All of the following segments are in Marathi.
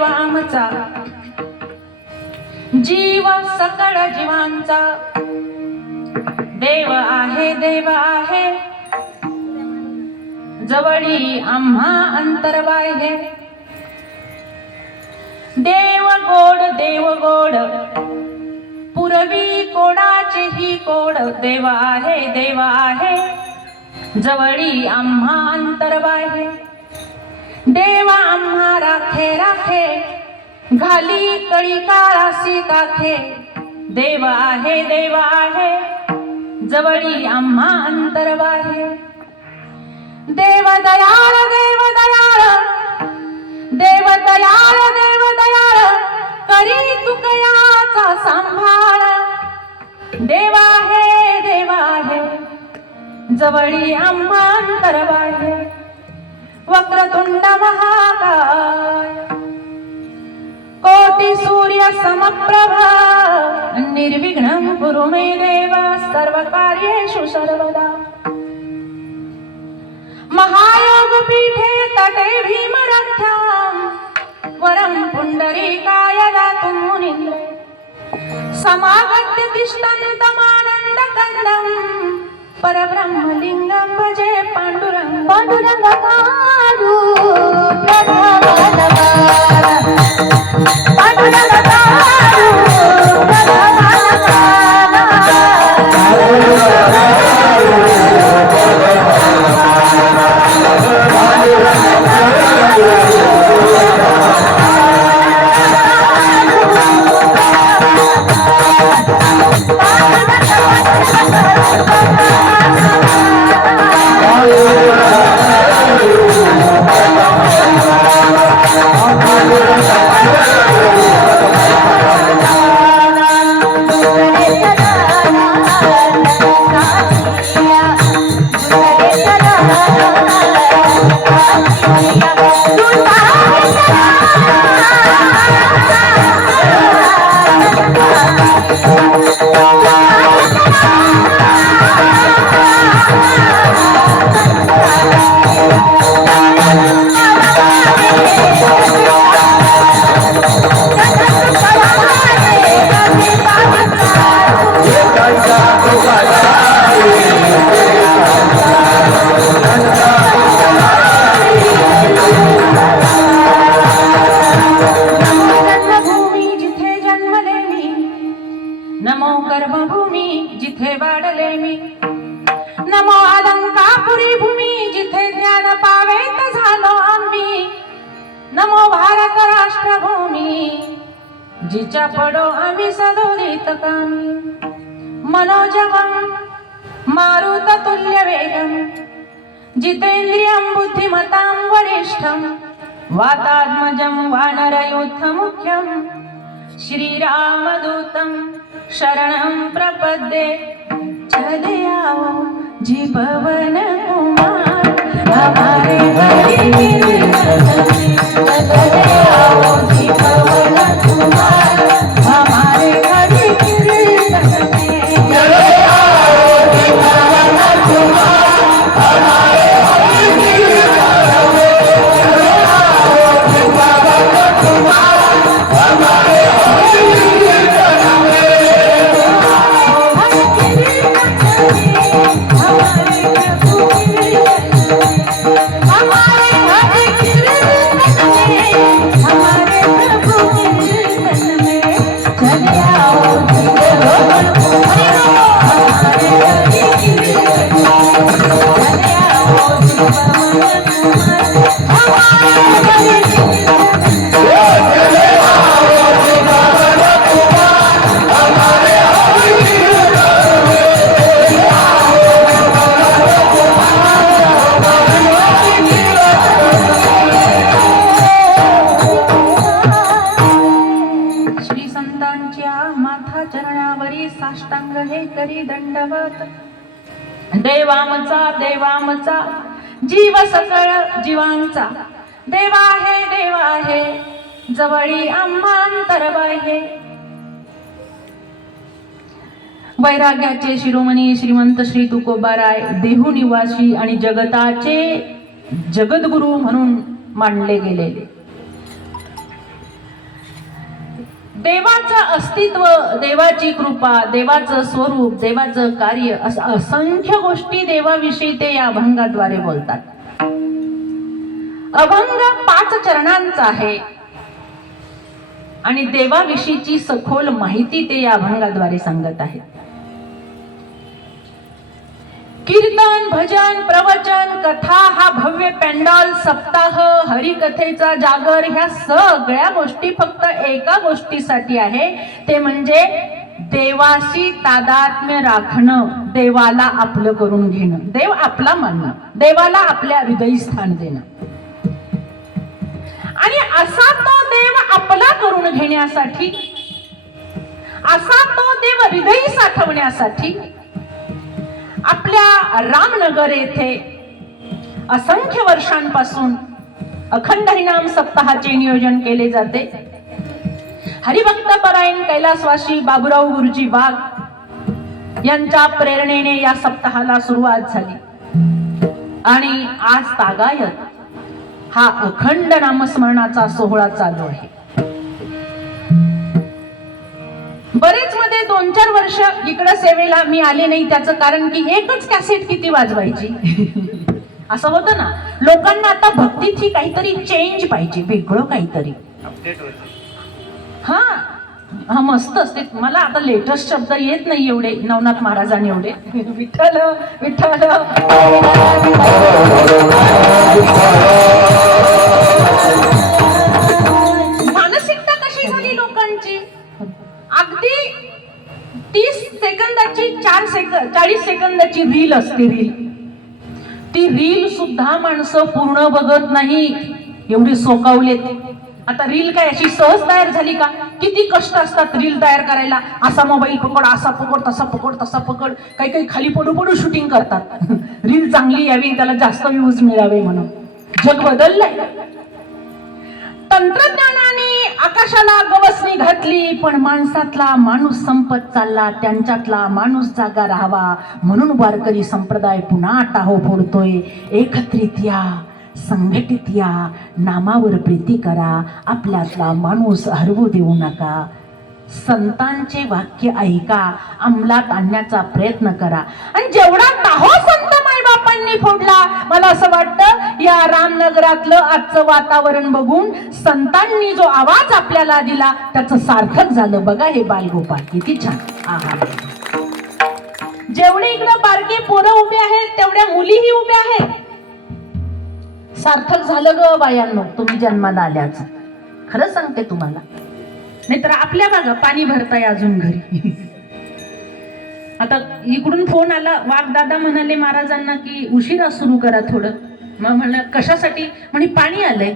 देव आमचा, जीव सकळ जीवांचा, देव आहे देव आहे, जवळी आम्हा अंतर्बाह्य, देव गोड पुरवी कोडाचे ही कोड, देव आहे जवळी आम्हा अंतर्बाह्य, देव आम्हा राखे घाली कळी काळासी काखे, देव आहे जवळी आम्हा अंतर्बाह्य, देव दयाळ करी तुकयाचा सांभाळ, देव आहे जवळी आम्हा अंतर्बाह्य, वक्रतुंड महाकाय कोटी सूर्य समप्रभा, निर्विघ्नं कुरु मे देव सर्वकार्येषु सर्वदा, महायोग पीठे तटे भीमरथ्यां, वरं पुंडरीकाय दातुं मुनीन्द्र, समागत्य तिष्ठन्तमानन्दकन्दं, परब्रह्मलिङ्गं भजे पाण्डुरङ्गं, पाण्डुरङ्गकारू जिच्या पडो आम्ही सदोदित कामी, मनोजवं मारुततुल्य वेगं, जितेन्द्रियं बुद्धिमतां वरिष्ठं, वातात्मजं वानरयूथमुख्यं, श्रीरामदूतं शरणं प्रपद्ये, चले आओ जी पवन कुमार, हमारे हरि चले आओ जी पवन कुमार, हमारे हरि कीर्तन में, चले आओ जी पवन कुमार, हमारे हरि कीर्तन में, चले आओ जी पवन कुमार, हमारे हरि कीर्तन में, हरि कीर्तन में, हमारे प्रभु कीर्तन में, हमारे हरि कीर्तन में, हमारे प्रभु कीर्तन में, चले आओ जी पवन कुमार, हमारे हरि कीर्तन में, चले आओ जी पवन कुमार, हमारे हरि कीर्तन में, चले आओ जी पवन कुमार, हमारे हरि कीर्तन में, चले आओ जी पवन कुमार, हमारे हरि कीर्तन में। श्री संतांच्या माथा चरणावरी साष्टांग हे करी दंडवत, देवामचा जीव सकळ जीवांचा, देव आहे जवळी आम्हा अंतर्बाह्य, वैराग्याचे शिरोमणी श्रीमंत श्री तुकोबाराय देहू निवासी आणि जगताचे जगद्गुरु म्हणून मानले गेले. देवाचं अस्तित्व, देवाची कृपा, देवाचं स्वरूप, देवाचं कार्य, असं असंख्य गोष्टी देवाविषयी ते या अभंगाद्वारे बोलतात. अभंग 5 चरणांचा आहे आणि देवाविषयीची सखोल माहिती ते या अभंगाद्वारे सांगत आहेत. कीर्तन, भजन, प्रवचन, कथा हा भव्य पेंडॉल, सप्ताह, हरिकथेचा जागर, ह्या सगळ्या गोष्टी फक्त एका गोष्टीसाठी आहे, ते म्हणजे देवाशी तादात्म्य राखणं, देवाला आपलं करून घेणं, देव आपला मानणं, देवाला आपल्या हृदयी स्थान देणं. आणि असा तो देव आपला करून घेण्यासाठी, असा तो देव हृदयी साठवण्यासाठी आपल्या रामनगर येथे असंख्य वर्षांपासून अखंड हरिनाम सप्ताहाचे नियोजन केले जाते. हरिभक्त परायण कैलासवासी बाबूराव गुरुजी वाघ यांच्या प्रेरणेने या सप्ताहाला सुरुवात झाली आणि आज तागायत हा अखंड नामस्मरणाचा सोहळा चालू आहे. बरेच मध्ये 2-4 वर्ष इकडे सेवेला मी आले नाही, त्याचं कारण की एकच कॅसेट किती वाजवायची असं होतं ना. लोकांना आता भक्तीत ही काहीतरी चेंज पाहिजे, वेगळं काहीतरी. हा हा मस्त असते. मला आता लेटेस्ट शब्द येत नाही एवढे नवनाथ महाराजांनी एवढे. विठ्ठल विठ्ठल. मानसिकता कशी झाली लोकांची, अगदी 30 सेकंदाची 40 सेकंदाची रील असते. ती रील सुद्धा माणसं पूर्ण बघत नाही, एवढी सोकावलेत. आता रील काय अशी सहज तयार झाली का? किती कष्ट असतात रील तयार करायला. असा मोबाईल पकड, असा पकड, तसा पकड, तसा पकड. काही काही खाली पडू पडू शूटिंग करतात. रील चांगली यावी, त्याला जास्त व्ह्यूज मिळावे म्हणून. जग बदललंय. तंत्रज्ञानाने आकाशाला गवसणी घातली, पण माणसातला माणूस संपत चालला. त्यांच्यातला माणूस जागा राहावा म्हणून वारकरी संप्रदाय पुन्हा टाहो फोडतोय. एकत्रित या, संघटित या, नामावर प्रीती करा, आपल्यातला माणूस हरवू देऊ नका. संतांचे वाक्य ऐका, अंमलात आणण्याचा प्रयत्न करा. आणि जेवढा टाहो संत मायबापांनी फोडला, मला असं वाटतं या रामनगरातलं आजचं वातावरण बघून संतांनी जो आवाज आपल्याला दिला त्याचं सार्थक झालं. बघा हे बालगोपाल किती छान. आहा, जेवढे इकडं बारके पोरं उभे आहेत तेवढ्या मुलीही उभ्या आहेत. सार्थक झालं ग बायांनो तुम्ही जन्माला आल्याचं. खरं सांगते तुम्हाला. नाहीतर आपल्या बघा पाणी भरताय अजून घरी. आता इकडून फोन आला, वाघदादा म्हणाले महाराजांना की उशिरा सुरू करा थोडं. मग म्हणलं कशासाठी? म्हणे पाणी आलंय.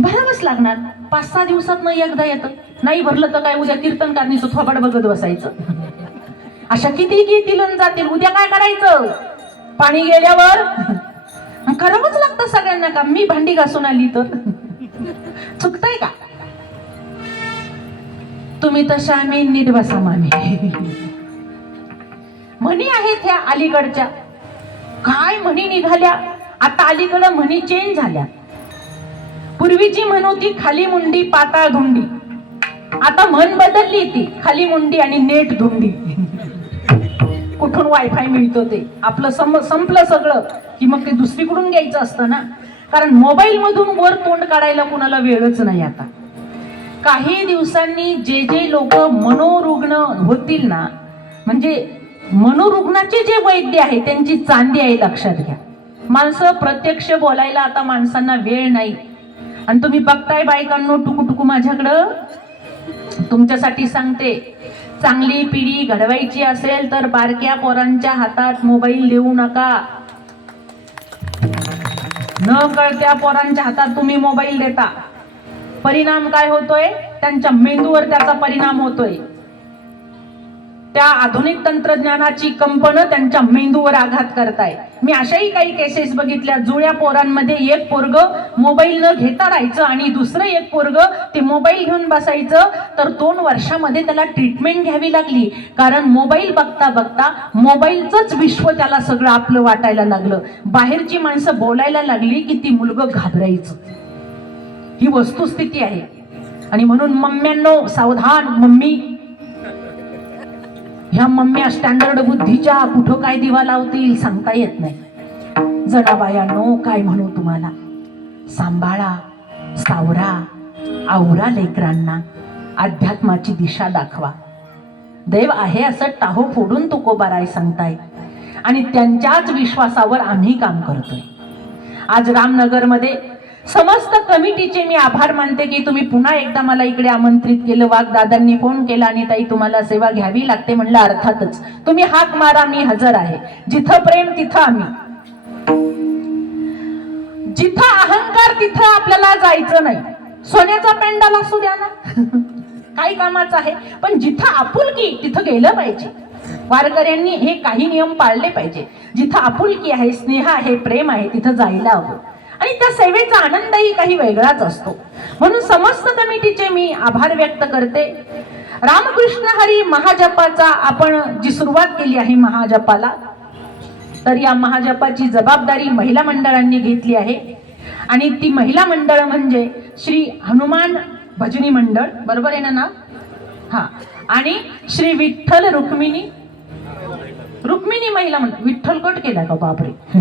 भरावंच लागणार, 5-6 दिवसात न एकदा येतं. नाही भरलं तर काय उद्या कीर्तनकारणीचं थोबाड बघत बसायचं. अशा किती येतील जातील. उद्या काय करायचं? पाणी गेल्यावर करावंच लागतं सगळ्यांना काम. मी भांडी घासून आली तर चुकतंय का? तुम्ही तशा आम्ही नीट बसा मामी. म्हणी आहेत ह्या अलीकडच्या. काय म्हणी निघाल्या आता अलीकडं. म्हणी चेंज झाल्या. पूर्वीची म्हण होती खाली मुंडी पाताळ धुंडी. आता म्हण बदलली, ती खाली मुंडी आणि नेट धुंडी. कुठून वायफाय मिळतो ते आपलं संपलं सगळं की मग ते दुसरीकडून घ्यायचं असतं ना. कारण मोबाईल मधून वर तोंड काढायला कुणाला वेळच नाही आता. काही दिवसांनी जे जे लोक मनोरुग्ण होतील ना, म्हणजे मनोरुग्णाचे जे वैद्य आहे त्यांची चांदी आहे, लक्षात घ्या. माणसं प्रत्यक्ष बोलायला आता माणसांना वेळ नाही. आणि तुम्ही बघताय बायकांनो टुकू माझ्याकडं. तुमच्यासाठी सांगते, चांगली पिढी घडवायची असेल तर बारक्या पोरांच्या हातात मोबाईल देऊ नका. न कळत्या पोरांच्या हातात तुम्ही मोबाईल देता. परिणाम काय होतोय? त्यांच्या मेंदूवर त्याचा परिणाम होतोय. त्या आधुनिक तंत्रज्ञानाची कंपनं त्यांच्या मेंदूवर आघात करताय. मी अशाही काही केसेस बघितल्या. जुळ्या पोरांमध्ये एक पोरग मोबाईल न घेता राहायचं आणि दुसरं एक पोरग ते मोबाईल घेऊन बसायचं. तर 2 वर्षामध्ये त्याला ट्रीटमेंट घ्यावी लागली. कारण मोबाईल बघता बघता मोबाईलचंच विश्व त्याला सगळं आपलं वाटायला लागलं. बाहेरची माणसं बोलायला लागली की ती मुलगा घाबरायचं. ही वस्तुस्थिती आहे. आणि म्हणून मम्म्यांनो सावधान. मम्मी ह्या मम्म्या स्टँडर्ड बुद्धीच्या, कुठं काय दिवा लावतील सांगता येत नाही. जनाबायांनो काय म्हणू तुम्हाला, सांभाळा, सावरा, आवरा लेकरांना, अध्यात्माची दिशा दाखवा. देव आहे असं टाहो फोडून तुकोबाराय सांगताय आणि त्यांच्याच विश्वासावर आम्ही काम करतोय. आज रामनगरमध्ये समस्त कमिटीचे मी आभार मानते की तुम्ही पुन्हा एकदा मला इकडे आमंत्रित केलं. वाघदादांनी फोन केला आणि ताई तुम्हाला सेवा घ्यावी लागते म्हणलं. अर्थातच तुम्ही हाक मारा, मी हजर आहे. जिथं प्रेम तिथं आम्ही, जिथं अहंकार तिथं आपल्याला जायचं नाही. सोन्याचा पेंडाल असू द्या ना, काही कामाचं आहे, पण जिथं आपुलकी तिथं गेलं पाहिजे. वारकऱ्यांनी हे काही नियम पाळले पाहिजे. जिथं आपुलकी आहे, स्नेह आहे, प्रेम आहे तिथं जायला हवं आणि त्या सेवेचा आनंदही काही वेगळाच असतो. म्हणून समस्त कमिटीचे मी आभार व्यक्त करते. रामकृष्ण हरी महाजपाचा आपण जी सुरुवात केली आहे महाजपाला, तर या महाजपाची जबाबदारी महिला मंडळांनी घेतली आहे आणि ती महिला मंडळ म्हणजे श्री हनुमान भजनी मंडळ, बरोबर आहे ना नाव? हा. आणि श्री विठ्ठल रुक्मिणी महिला मंडळ. विठ्ठल कट केला का? बापरे,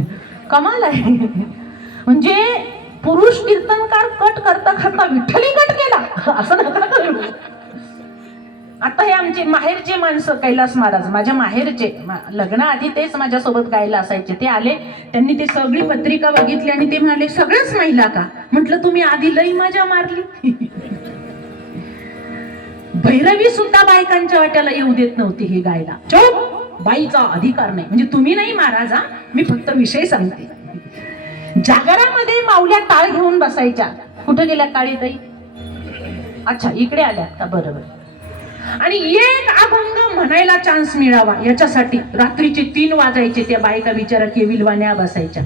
कमाल आहे. म्हणजे पुरुष कीर्तनकार कट करता करता विठ्ठली कट केला, असं नका करू. आता हे आमचे माहेरचे माणसं, कैलास महाराज माझ्या माहेरचे, लग्नाआधी तेच माझ्यासोबत गायला असायचे. ते आले, त्यांनी ते सगळी पत्रिका बघितली आणि ते म्हणाले सगळ्याच महिला का? म्हटलं तुम्ही आधी लई मजा मारली. भैरवी सुद्धा बायकांच्या वाट्याला येऊ देत नव्हती हे गायला. चोप, बाईचा अधिकार नाही. म्हणजे तुम्ही नाही महाराजा, मी फक्त विषय सांगते. जागरामध्ये माऊल्या टाळ घेऊन बसायच्या. कुठे गेल्या काळीताई? अच्छा, इकडे आल्यात का? बरोबर. आणि एक अभंग म्हणायला चान्स मिळावा याच्यासाठी रात्रीचे 3 वाजायचे. त्या बायका बिचारा केविलवाण्या बसायच्या.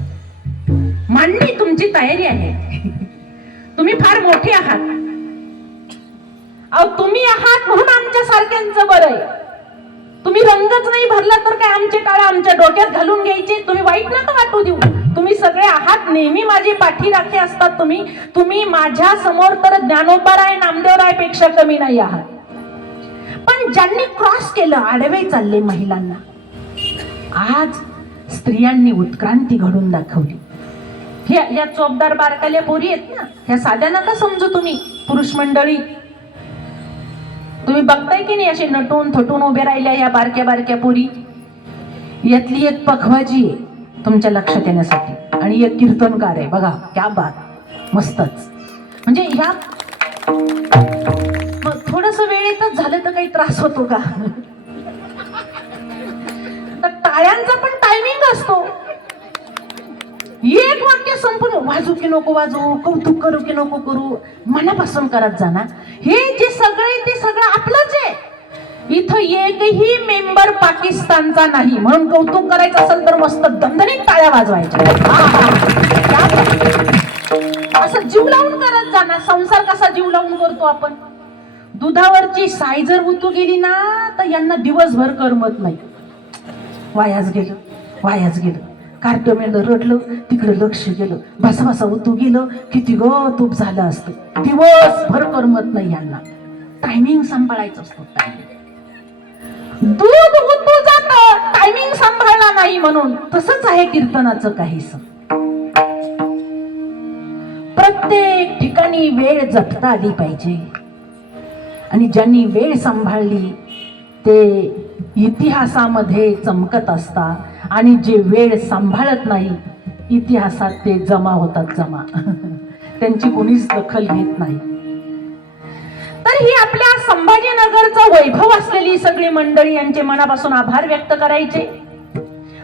मांडणी तुमची तयारी आहे, तुम्ही फार मोठे आहात. अहो तुम्ही आहात म्हणून आमच्या सारख्यांचं बरं आहे. तुम्ही रंगच नाही भरला तर काय आमचे टाळ आमच्या डोक्यात घालून घ्यायचे? तुम्ही वाईट नका वाटू देऊ. तुम्ही सगळे आहात, नेहमी माझी पाठीराखे असतात तुम्ही. तुम्ही माझ्या समोर तर ज्ञानोबाराय नामदेवराय पेक्षा कमी नाही आहात. पण ज्यांनी क्रॉस केलं, आडवे चालले महिलांना, आज स्त्रियांनी उत्क्रांती घडून दाखवली. या चोपदार बारकाल्या पोरी आहेत ना, ह्या साध्या नका समजू तुम्ही. पुरुष मंडळी तुम्ही बघताय की नाही, असे नटून थटून उभे राहिल्या या बारक्या बारक्या पोरी. यातली एक पखवाजी आहे तुमच्या लक्षात येण्यासाठी आणि एक कीर्तनकार आहे. बघा क्या बात, मस्तच. म्हणजे ह्या थोडस वेळेतच झालं तर काही त्रास होतो का? तर टाळ्यांचा पण टायमिंग असतो. एक वाक्य संपूर्ण वाजू की नको वाजू, कौतुक करू की नको करू, मनापासून करत जाणार. हे जे सगळे ते सगळं आपलंच आहे. इथं एकही मेंबर पाकिस्तानचा नाही. म्हणून कौतुक करायचं असेल तर मस्त दणदणीत टाळ्या वाजवायच्या. असं जीव लावून करत जाणार. संसार कसा जीव लावून करतो आपण? दुधावरची साय जर उतू गेली ना तर यांना दिवसभर करमत नाही. वायाच गेलं, वायाच गेलं. कार्टमेंट रडलं, तिकडे लक्ष गेलं, भासा उतू गेलं, किती ग तूप झालं असतं. दिवसभर करमत नाही यांना. टायमिंग सांभाळायचं असतो. टायमिंग दूध उतू जातं, टायमिंग सांभाळला नाही. म्हणून तसंच आहे कीर्तनाचं काहीस. प्रत्येक ठिकाणी वेळ जपता आली पाहिजे आणि ज्यांनी वेळ सांभाळली ते इतिहासामध्ये चमकत असतात आणि जे वेळ सांभाळत नाही इतिहासात ते जमा होतात. जमा त्यांची कोणीच दखल घेत नाही. तर ही आपल्या संभाजीनगरचं वैभव असलेली सगळी मंडळी यांचे मनापासून आभार व्यक्त करायचे.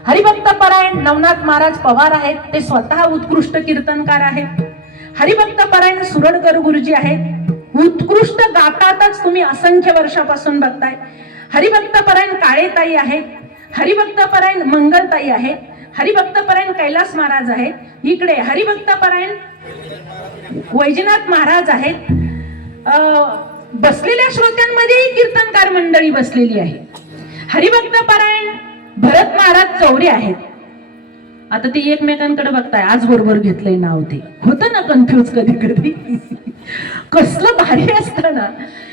हरिभक्त परायण नवनाथ महाराज पवार आहेत, ते स्वतः उत्कृष्ट कीर्तनकार आहेत. हरिभक्त परायण सुरडकर गुरुजी आहेत, उत्कृष्ट गातातच, तुम्ही असंख्य वर्षापासून बघताय. हरिभक्त परायण काळेताई आहेत, हरिभक्त परायण मंगलताई आहेत, हरिभक्त परायण कैलास महाराज आहेत. इकडे हरिभक्त परायण वैजनाथ महाराज आहेत. बसलेल्या श्रोत्यांमध्येही कीर्तनकार मंडळी बसलेली आहे. हरिभक्त परायण भरत महाराज चौरे आहेत. आता ते एकमेकांकडे बघताय, आज बरोबर घेतलंय नाव. ते होतं ना कन्फ्यूज कधी कधी. कसलं भारी असतं ना.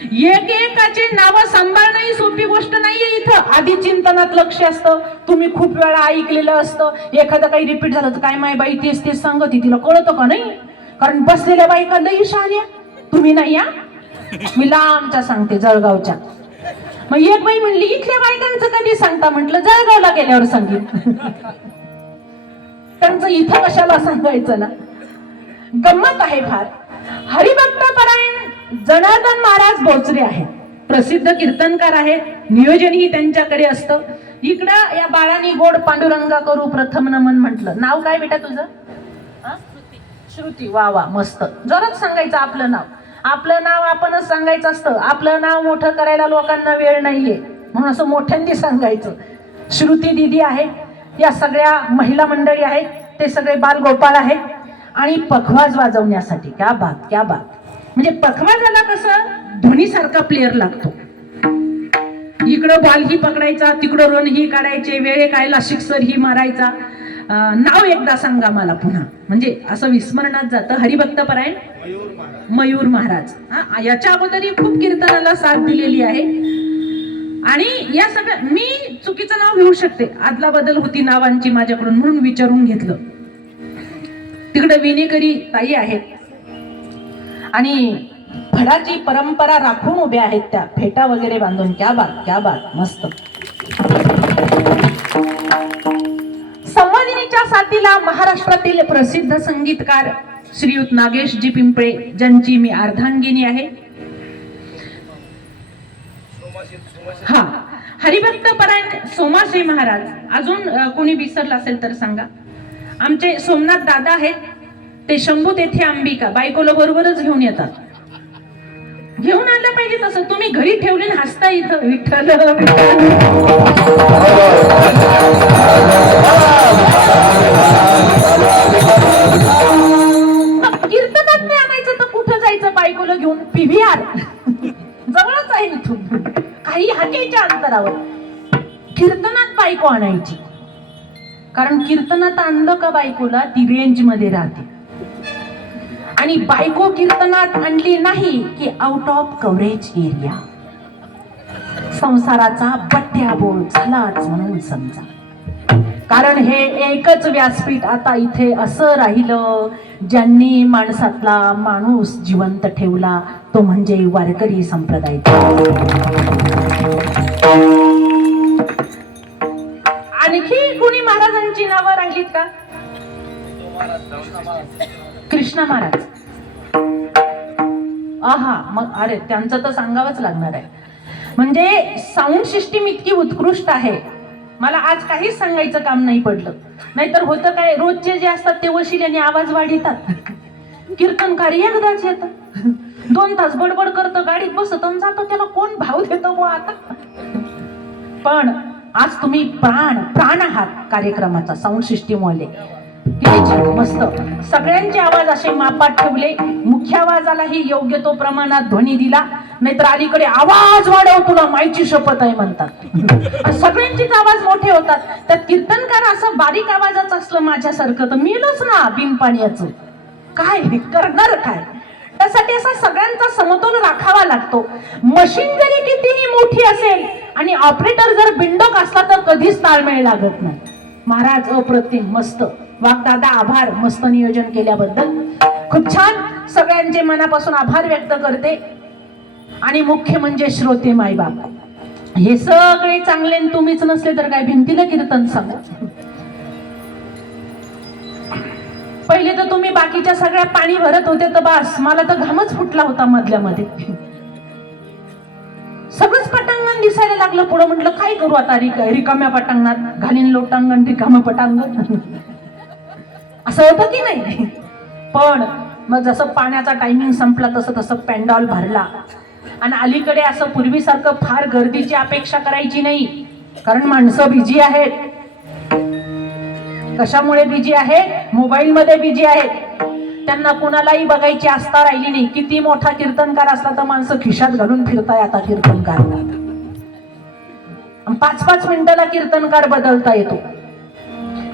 एक एकाचे नाव सांभाळणं ही सोपी गोष्ट नाहीये. इथं आधी चिंतनात लक्ष असतं. तुम्ही खूप वेळा ऐकलेलं असतं. एखादं काही रिपीट झालं तर काय माय बाई तेच तेच सांगत, तिला कळतं का नाही? कारण बसलेल्या बाईका लई शहाण्या. तुम्ही नाही या, मी लांबच्या सांगते, जळगावच्या. मग एक बाई म्हणली इथल्या बायकांचं कधी सांगता? म्हटलं जळगावला गेल्यावर सांगितलं. त्यांचं इथं कशाला सांगायचं ना. गंमत आहे फार. हरिभक्त परायण जनार्दन महाराज बोचरे आहेत, प्रसिद्ध कीर्तनकार आहेत. नियोजनही त्यांच्याकडे असतं. इकडं या बाळाने गोड पांडुरंगा करू प्रथम नमन म्हटलं. नाव काय बेटा तुझं? श्रुती. वा वा, मस्त. जोरात सांगायचं आपलं नाव. आपलं नाव आपणच सांगायचं असतं. आपलं नाव मोठं करायला लोकांना वेळ नाहीये, म्हणून असं मोठ्यांनी सांगायचं. श्रुती दिदी आहे. या सगळ्या महिला मंडळी आहेत, ते सगळे बालगोपाळ आहेत. आणि पखवाज वाजवण्यासाठी क्या बात क्या बात. म्हणजे पखवाजाला कसं ध्वनीसारखा प्लेअर लागतो. इकडं बॉल ही पकडायचा, तिकडं रन ही काढायचे, वेळे कायला शिक्सर ही मारायचा. नाव एकदा सांगा मला पुन्हा, म्हणजे असं विस्मरणात जातं. हरिभक्त परायण मयूर महाराज. याच्या अगोदरही खूप कीर्तनाला साथ दिलेली आहे. आणि या सगळ्या, मी चुकीचं नाव घेऊ शकते, आदला बदल होती नावांची माझ्याकडून, म्हणून विचारून घेतलं. तिकडे विनेकरी ताई आहेत आणि फडाची परंपरा राखून उभ्या आहेत, त्या फेटा वगैरे बांधून. क्या बात क्या बात, मस्त. संवादिनीच्या साथीला महाराष्ट्रातील प्रसिद्ध संगीतकार श्रीयुत नागेशजी पिंपळे, ज्यांची मी अर्धांगिनी आहे. हा, हरिभक्त परायण सोमासे महाराज. अजून कोणी विसरलं असेल तर सांगा. आमचे सोमनाथ दादा आहेत, ते शंभू तेथे अंबिका बायकोला बरोबरच घेऊन येतात. घेऊन आलं पाहिजे तसं. तुम्ही घरी ठेवले हसता इथं विठ्ठल कीर्तनात नाही आणायचं तर कुठं जायचं बायकोला घेऊन? PVR जवळच आहे इथून, काही हाकेच्या अंतरावर. कीर्तनात बायको आणायची, कारण कीर्तनात आणलं का बायकोला ती रेंज मध्ये राहते. आणि बायको कीर्तनात आणली नाही की आउट ऑफ कव्हरेज एरिया, संसाराचा बट्ट्या बोल झालाच म्हणून समजा. कारण हे एकच व्यासपीठ आता इथे असं राहिलं ज्यांनी माणसातला माणूस जिवंत ठेवला, तो म्हणजे वारकरी संप्रदाय. आणखी कोणी महाराजांची नावं राहिलीत का? कृष्ण महाराज. आहा, मग अरे त्यांचं तर सांगावंच लागणार आहे. म्हणजे साऊंड सिस्टीम इतकी उत्कृष्ट आहे, मला आज काहीच सांगायचं काम नाही पडलं. नाहीतर होतं काय, रोजचे जे असतात ते वशिल्याने आवाज वाढीतात. कीर्तनकारी एकदाच येतं, 2 तास बडबड करतं, गाडीत बसत आणि जातं. त्याला कोण भाव देतो बुवा आता? पण आज तुम्ही प्राण आहात कार्यक्रमाचा, साऊंड सिस्टीम वाले. किती छान, मस्त. सगळ्यांचे आवाज असे मापात ठेवले. मुख्य आवाजालाही योग्य तो प्रमाणात ध्वनी दिला. नाहीतर अलीकडे आवाज वाढव तुला माईची शपथ आहे म्हणतात. सगळ्यांचेच आवाज मोठे होतात. त्यात कीर्तनकार असं बारीक आवाजाचं असलं माझ्यासारखं तर मेलोच ना बिनपाण्याचं. काय करणार काय? त्यासाठी असा सगळ्यांचा समतोल राखावा लागतो. मशीन जरी कितीही मोठी असेल आणि ऑपरेटर जर बिंडोक असला तर कधीच ताळमेळ लागत नाही. महाराज अप्रतिम, मस्त. वाघदादा आभार, मस्त नियोजन केल्याबद्दल. खूप छान. सगळ्यांचे मनापासून आभार व्यक्त करते. आणि मुख्य म्हणजे श्रोते मायबाप, हे सगळे चांगले तुम्हीच नसले तर काय भिंतीला कीर्तन सांगा. पहिले तर तुम्ही बाकीच्या सगळ्या पाणी भरत होते तर बास, मला तर घामच फुटला होता मधल्या मध्ये. सगळंच पटांगण दिसायला लागलं. पुढं म्हटलं काय करू आता, रिकाम्या पटांगणात घालीन लोटांगण रिकाम्या पटांगण. असं होतं की नाही? पण मग जसं पाण्याचा टायमिंग संपला तसं तसं पेंडॉल भरला. आणि अलीकडे असं पूर्वीसारखं फार गर्दीची अपेक्षा करायची नाही, कारण माणसं बिझी आहेत. कशामुळे बिझी आहेत? मोबाईल मध्ये बिझी आहेत. त्यांना कुणालाही बघायची आस्था राहिली नाही. किती मोठा कीर्तनकार असला तर माणसं खिशात घालून फिरताय आता कीर्तनकार. 5-5 मिनिटाला कीर्तनकार बदलता येतो.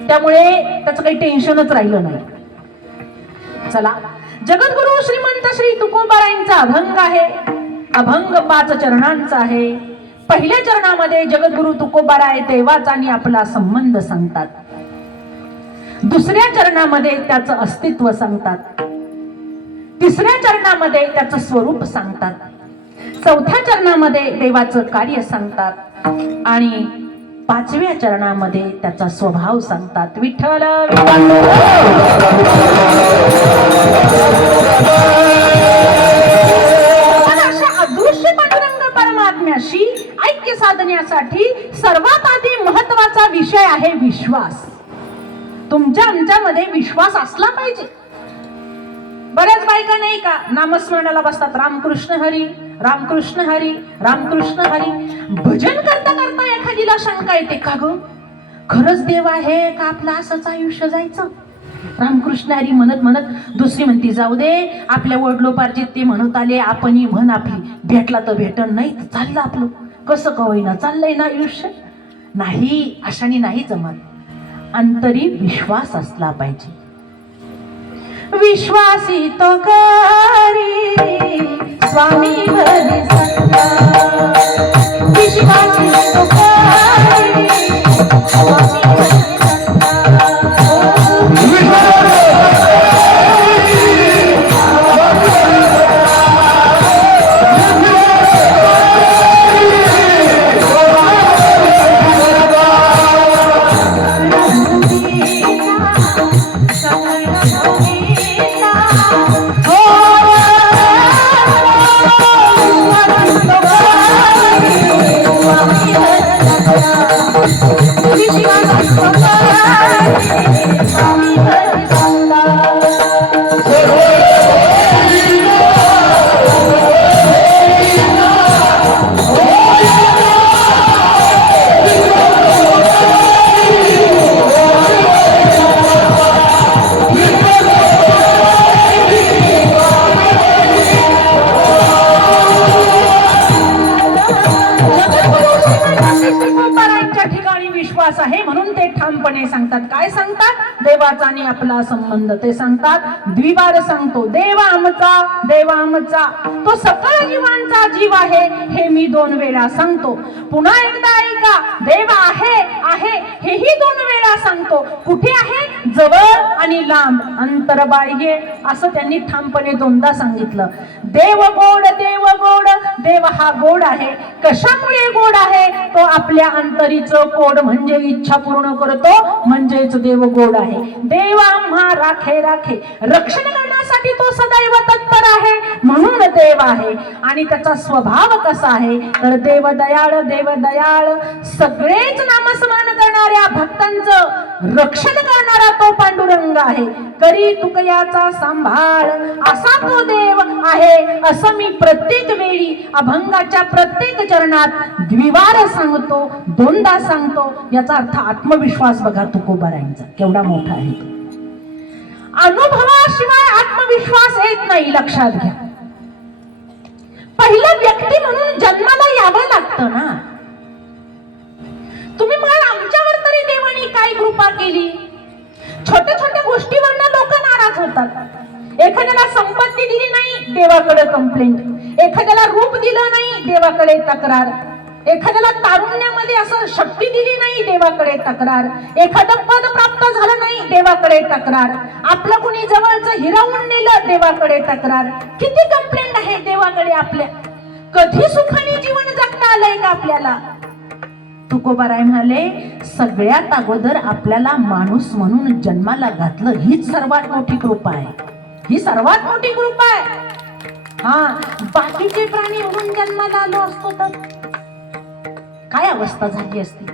त्यामुळे त्याचं काही टेन्शनच राहिलं नाही. चला, जगद्गुरु श्रीमंत श्री तुकोबारायांचा अभंग आहे. अभंग 5 चरणांचा आहे. पहिल्या चरणामध्ये जगद्गुरु तुकोबाराय देवाचा आणि आपला संबंध सांगतात. दुसऱ्या चरणामध्ये त्याचं अस्तित्व सांगतात. तिसऱ्या चरणामध्ये त्याचं स्वरूप सांगतात. चौथ्या चरणामध्ये देवाचं कार्य सांगतात आणि 5व्या चरणामध्ये त्याचा स्वभाव सांगतात. विठ्ठल अशा अदृश्य पांडुरंग परमात्म्याशी ऐक्य साधण्यासाठी सर्वात आधी महत्वाचा विषय आहे विश्वास. तुमच्या आमच्यामध्ये विश्वास असला पाहिजे. बऱ्याच बायका नाही का नामस्मरणाला बसतात, रामकृष्ण हरी रामकृष्ण हरी रामकृष्ण हरी. भजन करता करता एखादीला शंका येते, का ग खरंच देव आहे का आपलं असंच आयुष्य जायचं? रामकृष्ण हरी म्हणत म्हणत दुसरी म्हणती, जाऊ दे आपल्या वडलोपार्जित ते म्हणत आले, आपणही म्हण आपली, भेटला तर भेटन, नाही तर चाललं आपलं, कसं का होईना चाललंय ना आयुष्य. नाही, अशाने नाही जमत. अंतरी विश्वास असला पाहिजे. विश्वासी तो करी स्वामी भरी सत्ता, विश्वासी तो करी स्वामी भरी आहे म्हणून ते ठामपणे सांगतात. काय सांगतात? देवाचा आणि आपला संबंध. ते सांगतात, द्विवार सांगतो, देव आमचा देव आमचा, तो सकळ जीवांचा जीव आहे हे मी 2 वेळा सांगतो. पुन्हा एकदा ऐका, देव आहे आहे हेही 2 वेळा सांगतो. कुठे आहे? जवळ आणि लांब, अंतर बाह्य, असं त्यांनी ठामपणे 2दा सांगितलं. देव गोड देव हा गोड आहे. कशामुळे गोड आहे? तो आपल्या अंतरीचं कोड म्हणजे इच्छा पूर्ण करतो, म्हणजेच देव गोड आहे. देव आम्हा राखे राखे, रक्षण करण्यासाठी तो सदैव तत्पर आहे, म्हणून देव आहे. आणि त्याचा स्वभाव कसा आहे? तर देव दयाळ, सगळेच नामस्मरण करणाऱ्या भक्तांचं रक्षण करणारा तो पांडुरंग आहे. करी तुकयाचा सांभाळ असा तो देव आहे, असं मी प्रत्येक वेळी अभंगाच्या प्रत्येक चरणात द्विवार सांगतो, 2दा सांगतो. याचा अर्थ आत्मविश्वास बघा तुकोबारायांचा केवढा मोठा आहे. अनुभवाशिवाय आत्मविश्वास येत नाही, लक्षात घ्या. पहिला व्यक्ती म्हणून जन्माला यावं लागतं ना. तुम्ही म्हणाल आमच्यावर तरी देवाने काय कृपा केली? छोट्या छोट्या गोष्टीवरनं लोक नाराज होतात. एखाद्याला संपत्ती दिली नाही, देवाकडे कंप्लेंट. एखाद्याला रूप दिलं नाही, देवाकडे तक्रार. एखाद्याला तारुण्यामध्ये असं शक्ती दिली नाही, देवाकडे तक्रार. एखादं पद प्राप्त झालं नाही, देवाकडे तक्रार. आपलं कुणी जवळचं हिरावून नेलं, देवाकडे तक्रार. किती कंप्लेंट आहे देवाकडे आपल्या. कधी सुखाने जीवन जगता आलंय का आपल्याला? तुकोबाराय म्हणाले, सगळ्यात अगोदर आपल्याला माणूस म्हणून जन्माला घातलं, हीच सर्वात मोठी कृपा आहे. ही सर्वात मोठी कृपा आहे. हा, बाकीचे प्राणी म्हणून जन्माला आलो असतो तर काय अवस्था झाली असती?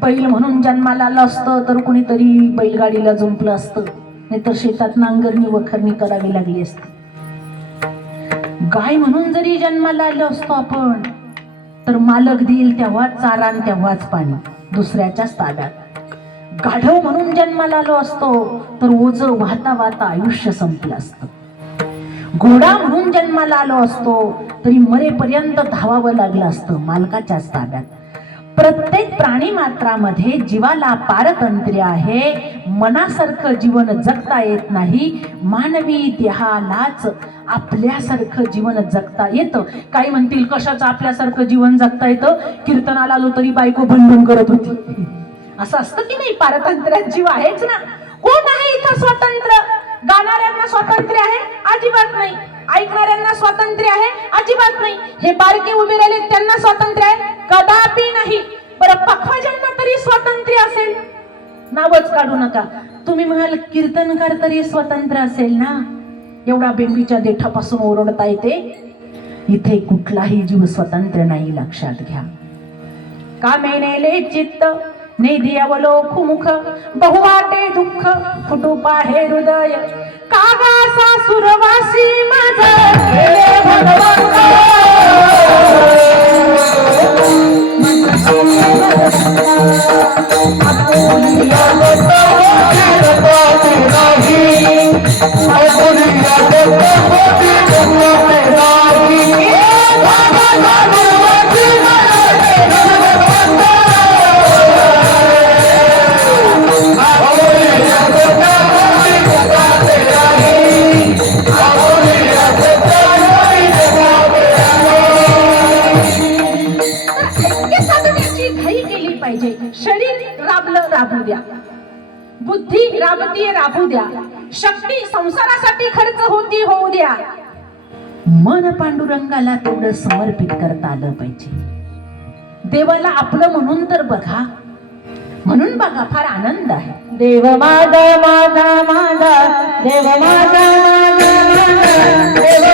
बैल म्हणून जन्माला आलं असतं तर कुणीतरी बैलगाडीला जुंपलं असतं, नाहीतर शेतात नांगरणी वखरणी करावी लागली असती. गाय म्हणून जरी जन्माला आलो असतो आपण, तर मालक देईल तेव्हाच चारा आणि तेव्हाच पाणी, दुसऱ्याच्याच ताब्यात. गाढव म्हणून जन्माला आलो असतो तर ओझं वाहता वाहता आयुष्य संपलं असतं. घोडा म्हणून जन्माला आलो असतो तरी मरेपर्यंत धावावं लागलं असतं, मालकाच्याच ताब्यात. प्रत्येक प्राणी मात्रामध्ये जीवाला पारतंत्र्य आहे. मनासारखं जीवन जगता येत नाही, मानवी देहालाच आपल्यासारखं जीवन जगता येतं. काही म्हणतील कशाचं आपल्यासारखं जीवन जगता येतं, कीर्तनाला आलो तरी बायको भणभण करत होती. असं असतं की नाही? पारतंत्र्यात जीव आहेच ना. कोण आहे इथं स्वतंत्र? गाणाऱ्यांना स्वातंत्र्य आहे? अजिबात नाही. ऐकणाऱ्यांना स्वातंत्र्य आहे? अजिबात नाही. हे बारके उभे राहिले त्यांना स्वातंत्र्य आहे? कदापि नाही. बरं, पखवाजांना तरी स्वातंत्र्य असेल? नावच काढू नका. तुम्ही म्हणाल कीर्तनकार तरी स्वतंत्र असेल ना, एवढा बेंबीच्या देठापासून ओरडता येते. इथे कुठलाही जीव स्वतंत्र नाही, लक्षात घ्या. कामे नेले चित्त नेदियावलोकु मुख, बहुवाटे दुःख फुटू पाहे हृदय, कागासा सुरवासी माझा शरीर राबलं राबू द्या, बुद्धी राबतीये राबू द्या, शक्ती संसारासाठी खर्च होती होऊ द्या, मन पांडुरंगाला तेवढं समर्पित करता आलं पाहिजे. देवाला आपलं म्हणून तर बघा, म्हणून बघा फार आनंद आहे. देव माझा माझा माझा, देव माझा देव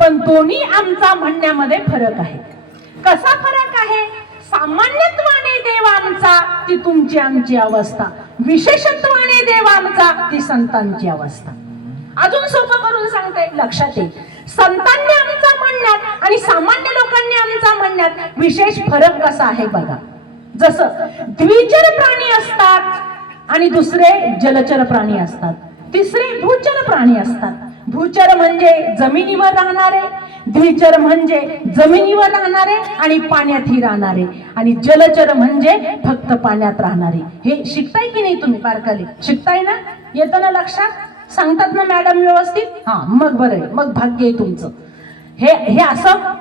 पण दोन्ही आमचा म्हणण्यामध्ये फरक आहे. कसा फरक आहे? सामान्यत्वाने देव आमचा ती तुमची आमची अवस्था, विशेषत्वाने देव आमचा ती संतांची अवस्था. अजून सोपं करून सांगते, लक्षात येईल. संतांनी आमचा म्हणण्यात आणि सामान्य लोकांनी आमचा म्हणण्यात विशेष फरक कसा आहे बघा. जसं द्विचर प्राणी असतात आणि दुसरे जलचर प्राणी असतात, तिसरे भूचर प्राणी असतात. भूचर म्हणजे जमिनीवर राहणारे, द्विचर म्हणजे जमिनीवर राहणारे आणि पाण्यातही राहणारे, आणि जलचर म्हणजे फक्त पाण्यात राहणारे. हे शिकताय की नाही तुम्ही? बारकाले शिकताय ना? येतं ना लक्षात? सांगतात ना मॅडम व्यवस्थित? हा, मग बरं, मग भाग्य आहे तुमचं. हे असं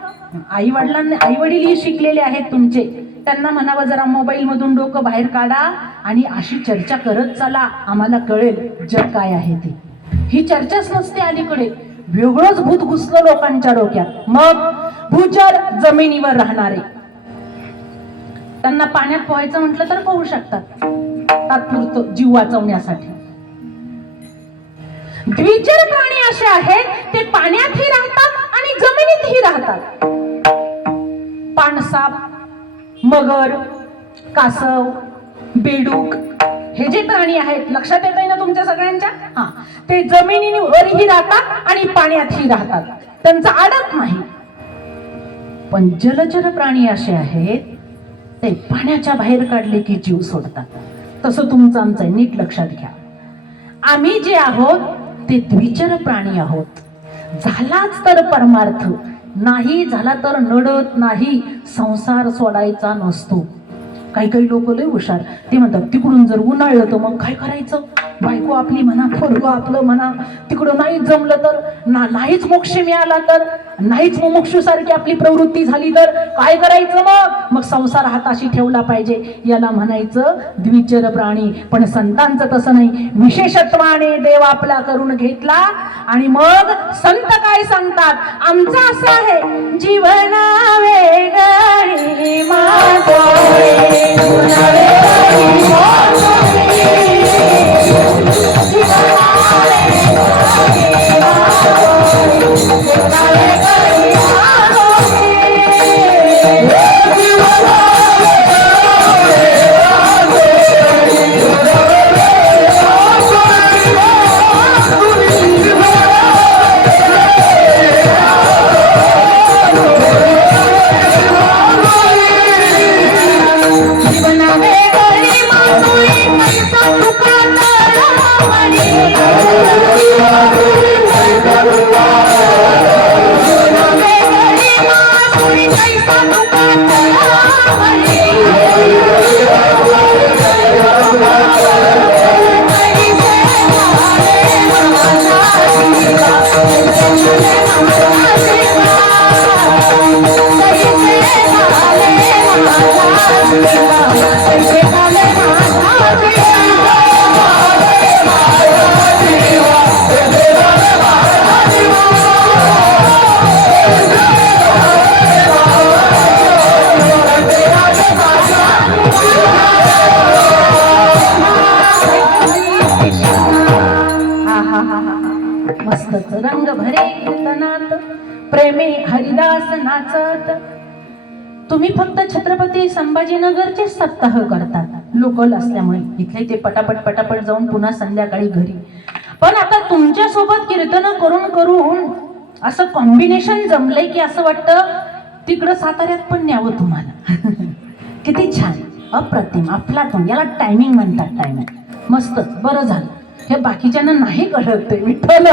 आई वडील ही शिकलेले आहेत तुमचे, त्यांना म्हणावं जरा मोबाईल मधून डोकं बाहेर काढा आणि अशी चर्चा करत चला, आम्हाला कळेल जग काय आहे ते. ही चर्चाच नसते अलीकडे, वेगळंच भूत घुसलं लोकांच्या डोक्यात. मग भूचर जमिनीवर राहणारे, त्यांना पाण्यात पोहायचं म्हटलं तर पोहू शकतात तात्पुरतं जीव वाचवण्यासाठी. द्विचर प्राणी असे आहेत, ते पाण्यातही राहतात आणि जमिनीतही राहतात. पाणसाप, मगर, कासव, बेडूक हे जे प्राणी आहेत, लक्षात येत आहे ना तुमच्या सगळ्यांच्या? हा, ते जमिनीवरही राहतात आणि पाण्यातही राहतात, त्यांचा आडत नाही. पण जलचर प्राणी असे आहेत, ते पाण्याच्या बाहेर काढले की जीव सोडतात. तसं तुमचं आमचं आहे, नीट लक्षात घ्या. आम्ही जे आहोत ते द्विचर प्राणी आहोत. झालाच तर परमार्थ, नाही झाला तर नडत नाही. संसार सोडायचा नसतो. काही काही लोक लय हुशार, ते म्हणतात तिकडून जर उन्हाळलं तर मग काय करायचं, बायको आपली म्हणा, पोरगं आपलं म्हणा, तिकडं नाहीच जमलं तर, नाहीच मोक्ष मिळाला तर, नाहीच मुमुक्षुसारखी आपली प्रवृत्ती झाली तर काय करायचं, मग संसार हाताशी ठेवला पाहिजे. याला म्हणायचं द्विचर प्राणी. पण संतांचं तसं नाही. विशेषत्वाने देव आपला करून घेतला आणि मग संत काय सांगतात, आमचं असं आहे, जीवना वेगळी माझा मस्तच रंग भरे कीर्तनात, प्रेमे हरिदास नाचत. तुम्ही फक्त छत्रपती संभाजीनगरचे सप्ताह करतात लोकल असल्यामुळे, इथले ते पटापट पटापट जाऊन पुन्हा संध्याकाळी घरी. पण आता तुमच्या सोबत कीर्तन करून करून असं कॉम्बिनेशन जमलंय की असं वाटतं तिकडं साताऱ्यात पण न्यावं तुम्हाला. किती छान, अप्रतिम, अफलातून. याला टायमिंग म्हणतात, टायमिंग. मस्त, बरं झालं. हे बाकीच्यांना नाही कळत ते. विठ्ठल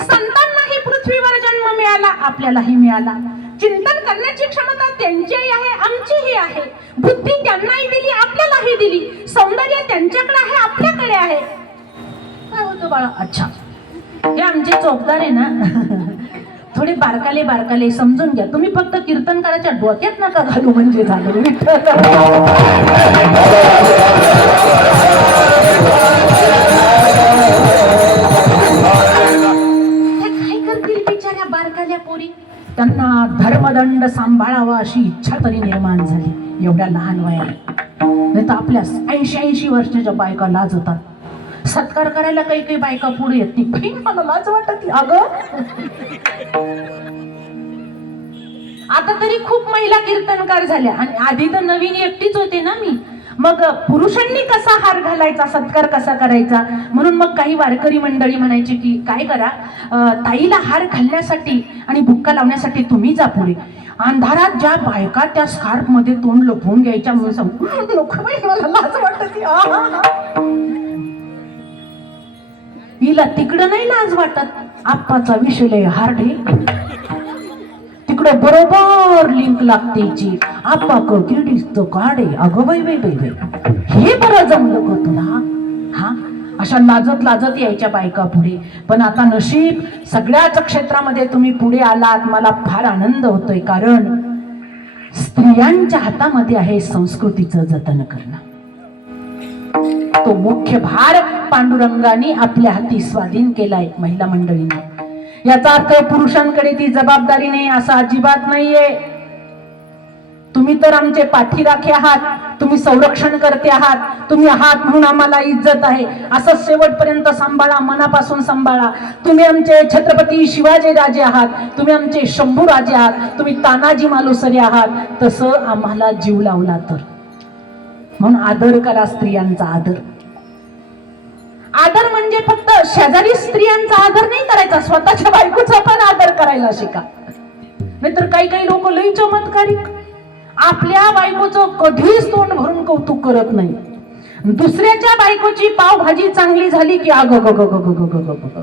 संतांनाही पृथ्वीवर जन्म मिळाला, आपल्यालाही मिळाला. चिंतन करण्याची क्षमता त्यांचीही आहे, आमचीही आहे. बुद्धी त्यांनाही दिली, आपल्यालाही दिली. सौंदर्य त्यांच्याकडे आहे, आपल्याकडे आहे. काय होतं बाळा? अच्छा, हे आमचे चौकदार आहे ना, थोडे बारकाले बारकाले समजून घ्या. तुम्ही फक्त कीर्तनकाराच्या डोक्यात नका घालू म्हणजे झालं. काय करतील बिचाऱ्या बारकाल्या पोरी? त्यांना धर्मदंड सांभाळावा अशी इच्छा तरी निर्माण झाली एवढ्या लहान वयात. नाही तर आपल्या 80-80 वर्षाच्या बायका लाजतात. सत्कार करायला काही काही बायका पुढे येत नाही. मला लाज वाटत. अगं आता तरी खूप महिला कीर्तनकार झाल्या, आणि आधी तर नवीन एकटीच होते ना मी. मग पुरुषांनी कसा हार घालायचा, सत्कार कसा करायचा, म्हणून मग काही वारकरी मंडळी म्हणायची की काय करा, ताईला हार घालण्यासाठी आणि बुक्का लावण्यासाठी तुम्ही जा पुढे. अंधारात ज्या बायका त्या स्कार्फ मध्ये तोंड लपवून घ्यायच्या म्हणून सांगू नको बाई, मला लाज वाटत. हिला तिकडं नाही लाज वाटत. आप्पाचा विषय लय हार्ड आहे, तिकडं बरोबर लिंक लागते जी. आप्पा किडीच काढे. अगं बाई बाई बाई बाई, हे बरं जमलं ग तुला. हा, अशा लाजत लाजत यायच्या बायका पुढे. पण आता नशीब सगळ्याच क्षेत्रामध्ये तुम्ही पुढे आलात. मला फार आनंद होतोय, कारण स्त्रियांच्या हातामध्ये आहे संस्कृतीचं जतन करणं. तो मुख्य भार पांडुरंगाने आपल्या हाती स्वाधीन केलाय महिला मंडळींना. याचा अर्थ पुरुषांकडे ती जबाबदारी नाही असं अजिबात नाहीये. तुम्ही तर आमचे पाठीराखे आहात, तुम्ही संरक्षण करते आहात, तुम्ही आहात म्हणून आम्हाला इज्जत आहे, असं शेवटपर्यंत सांभाळा, मनापासून सांभाळा. तुम्ही आमचे छत्रपती शिवाजी राजे आहात, तुम्ही आमचे शंभू राजे आहात, तुम्ही तानाजी मालुसरे आहात. तसं आम्हाला जीव लावला तर म्हणून आदर करा, स्त्रियांचा आदर. आदर म्हणजे फक्त शेजारी स्त्रियांचा आदर नाही करायचा, स्वतःच्या बायकोचा पण आदर करायला शिका. नाहीतर काही काही लोक लई चमत्कारिक, आपल्या बायकोचं कधीच तोंड भरून कौतुक करत नाही, दुसऱ्याच्या बायकोची पावभाजी चांगली झाली की अग ग ग ग ग ग ग.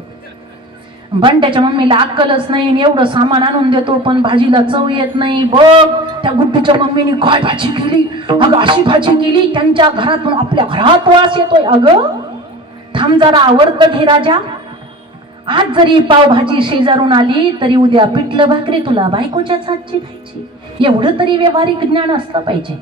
पण त्याच्या मम्मीला अक्कलच नाही, एवढं सामान आणून देतो पण भाजीला चव येत नाही. बघ त्या गुड्डीच्या मम्मीने काय भाजी केली, अगं अशी भाजी केली, त्यांच्या घरातून आपल्या घरात वास येतोय. अगं थांब जरा, आवडतं घे राजा. आज जरी पावभाजी शेजारून आली तरी उद्या पिठलं भाकरी तुला बायकोच्याच हातची खायची, एवढं तरी व्यावहारिक ज्ञान असलं पाहिजे.